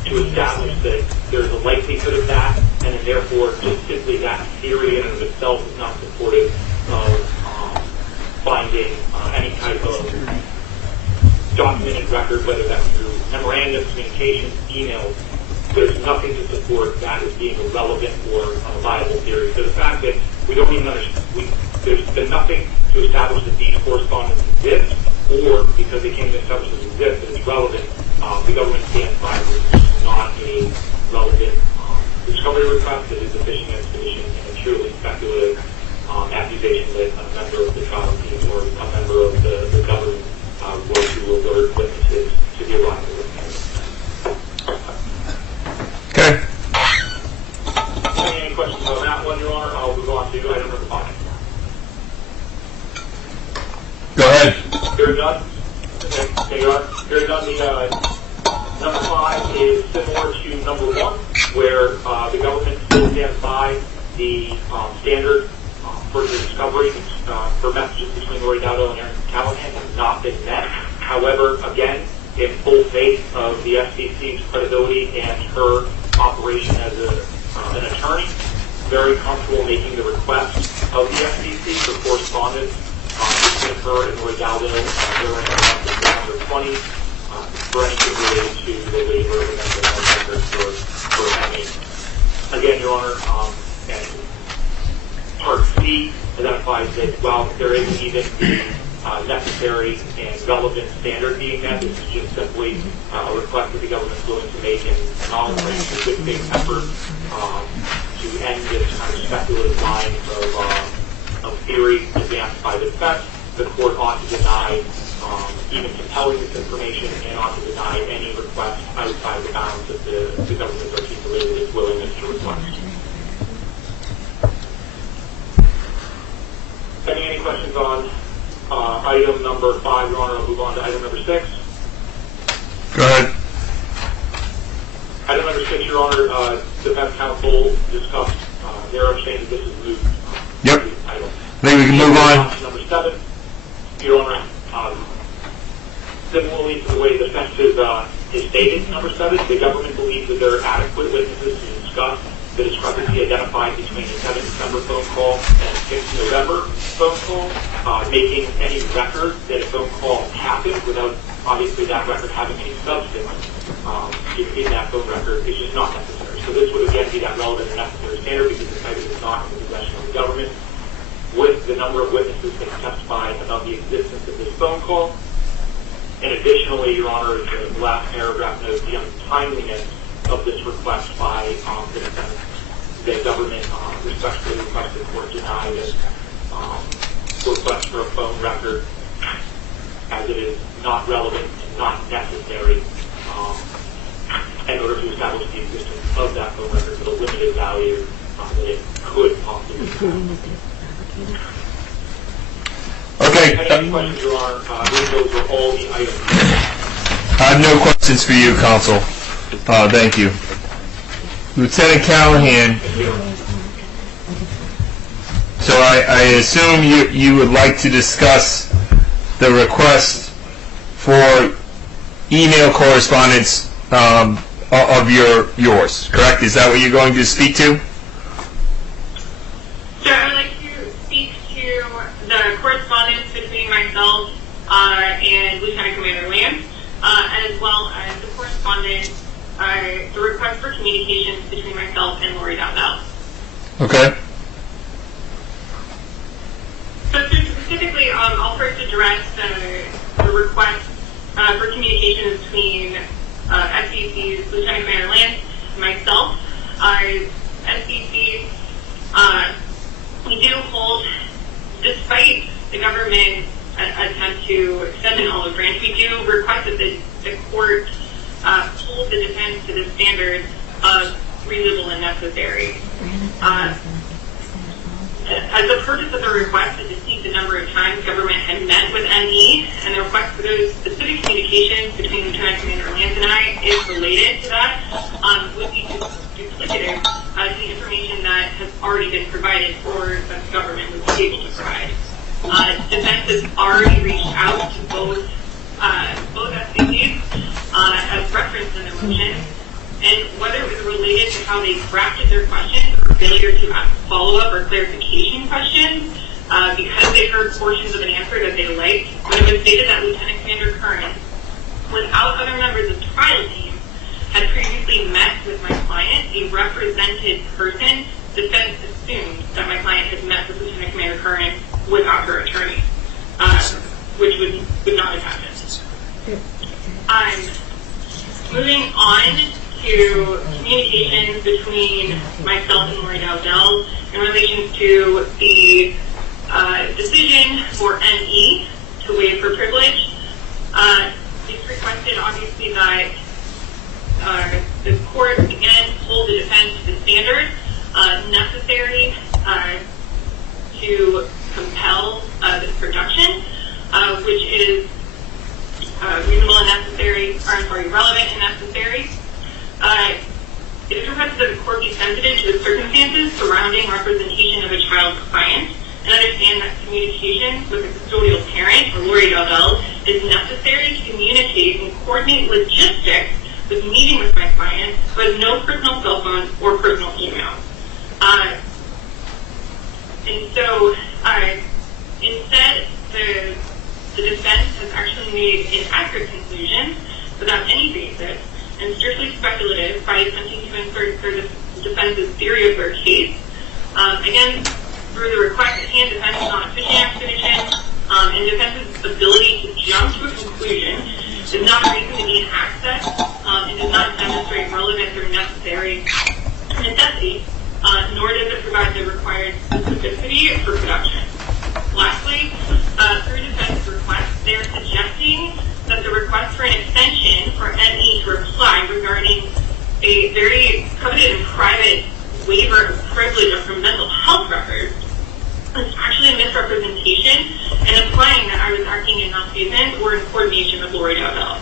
to establish that there's a likelihood of that, and then therefore just simply that theory in and of itself is not supportive of finding any type of documented record, whether that's through memorandums, communications, emails. There's nothing to support that as being a relevant or a viable theory. So the fact that we don't even understand, there's been nothing to establish that these correspondence exist, or because they can't even establish that exist, that it's relevant, the government stands by it. It's not a relevant discovery request. It is a fishing expedition and a purely speculative accusation that a member of the trial team or a member of the government were to alert witnesses to the arrival of the Okay. Any questions on that one, Your Honor? I'll move on to item number 5. Go ahead. Hearing none. Okay, Your Honor. Hearing none, the number 5 is similar to number 1, where the government still stands by the standard for the discovery for messages between Lori Dowdell and Aaron Callahan has not been met. However, again, in full faith of the FCC's credibility and her operation as an attorney, very comfortable making the request of the FCC for correspondence between her and Lori Dowdell during the month of September 20 for anything related to the waiver of the records for Emmy. Again, Your Honor, and Part C identifies that while there isn't even the necessary and relevant standard being met, this is just simply a request that the government is willing to make in acknowledgement of good faith effort to end this kind of speculative line of theory advanced by the defense. The court ought to deny even compelling this information and ought to deny any request outside the bounds that the government articulated its willingness to request. Any questions on item number 5, Your Honor? I'll move on to item number 6. Go ahead. Item number 6, Your Honor, defense counsel discussed their understanding that this is moot. Yep. Item. I think we can move on. Number 7, Your Honor, similarly to the way the defense is stated, number 7, the government believes that there are adequate witnesses to discuss the discrepancy identified between the 7 December phone call and 6 November phone call, making any record that a phone call happened without, obviously, that record having any substance in that phone record is just not necessary. So this would, again, be that relevant and necessary standard because the item is not in the possession of the government. With the number of witnesses that testify about the existence of this phone call, and additionally, Your Honor, the last paragraph notes the untimeliness of this request by the defense. The government respectfully requests the court deny this request for a phone record, as it is not relevant and not necessary in order to establish the existence of that phone record for the limited value that it could possibly have. Okay. Any questions, Your Honor? Those are all the items. I have no questions for you, counsel. Thank you. Lieutenant Callahan, so I assume you would like to discuss the request for email correspondence of yours, correct? Is that what you're going to speak to? So I would like to speak to the correspondence between myself and Lieutenant Commander Lamb, as well as the correspondence, the request for communications between myself and Lori Dowdell. Okay. So specifically, I'll first address the request for communications between SBC's Lieutenant Commander Lance and myself. SBC, we do hold, despite the government's attempt to extend an olive branch, we do request that the court hold the defense to the standard of reasonable and necessary. As the purpose of the request is to see the number of times government had met with ME, and the request for those specific communications between Lieutenant Commander Lance and I is related to that, would be duplicative to the information that has already been provided or that the government would be able to provide. Defense has already reached out to both SCCs as referenced in the motion, and whether it was related to how they crafted their questions or failure to ask follow-up or clarification questions, because they heard portions of an answer that they liked, when it was stated that Lieutenant Commander Curran, without other members of the trial team, had previously met with my client, a represented person, defense assumed that my client had met with Lieutenant Commander Curran without her attorney, which would not have happened. Moving on to communications between myself and Lori Dowdell in relation to the decision for NE to waive her privilege. It's requested, obviously, that the court again hold the defense to the standard necessary to compel this production, which is reasonable and necessary, relevant and necessary. It is requested that the court be sensitive to the circumstances surrounding representation of a child's client and understand that communication with a custodial parent, or Lori Dowdell, is necessary to communicate and coordinate logistics with meeting with my client, who has no personal cell phone or personal email. And so, instead, the defense has actually made inaccurate conclusions without any basis and strictly speculative by attempting to insert the defense's theory of their case. Again, through the request at hand, defense is not a fishing expedition, and defense's ability to jump to a conclusion does not reason to gain access and does not demonstrate relevance or necessary necessity, nor does it provide the required specificity for production. Lastly, through defense's request, they are suggesting that the request for an extension for NE to reply regarding a very coveted and private waiver of privilege of her mental health records is actually a misrepresentation and implying that I was acting in malfeasance or in coordination with Lori Dowdell.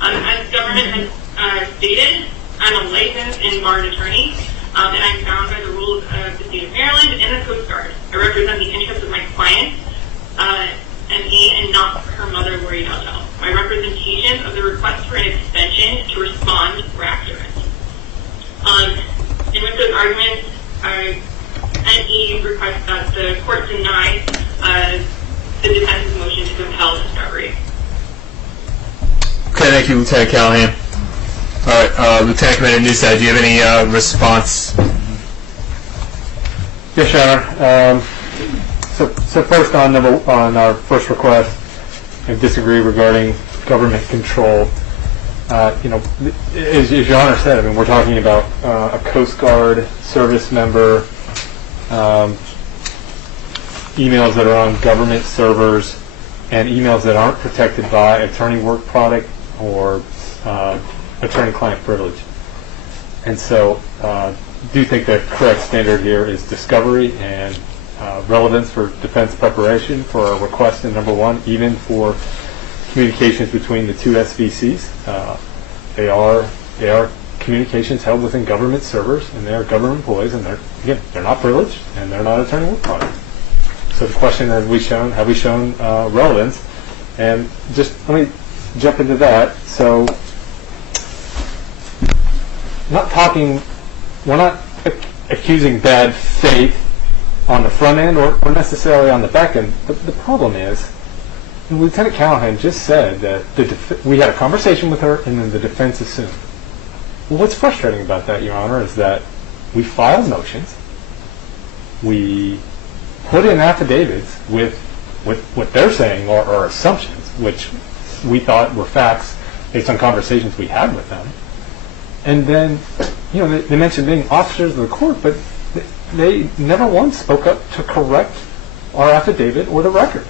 As government has stated, I'm a licensed and barred attorney, and I'm bound by the rules of the state of Maryland and the Coast Guard. I represent the interests of my client, ME, and not her mother, Lori Dowdell. My representation of the request for an extension to respond were accurate. And with those arguments, NE requests that the court deny the defense's motion to compel discovery. Okay, thank you, Lieutenant Callahan. All right, Lieutenant Commander Newside, do you have any response? Yes, Your Honor. So first on our first request, I disagree regarding government control. As Your Honor said, I mean, we're talking about a Coast Guard service member emails that are on government servers and emails that aren't protected by attorney work product or attorney-client privilege. And so do think the correct standard here is discovery and relevance for defense preparation for a request in number one, even for communications between the two SVCs. They are communications held within government servers, and they are government employees, and they're not privileged, and they're not attorney work product. So the question, have we shown relevance? And just let me jump into that. So we're not accusing bad faith on the front end or necessarily on the back end. The problem is, Lieutenant Callahan just said that we had a conversation with her and then the defense assumed. Well, what's frustrating about that, Your Honor, is that we filed motions, we put in affidavits with what they're saying are assumptions, which we thought were facts based on conversations we had with them. And then, they mentioned being officers of the court, but they never once spoke up to correct our affidavit or the record.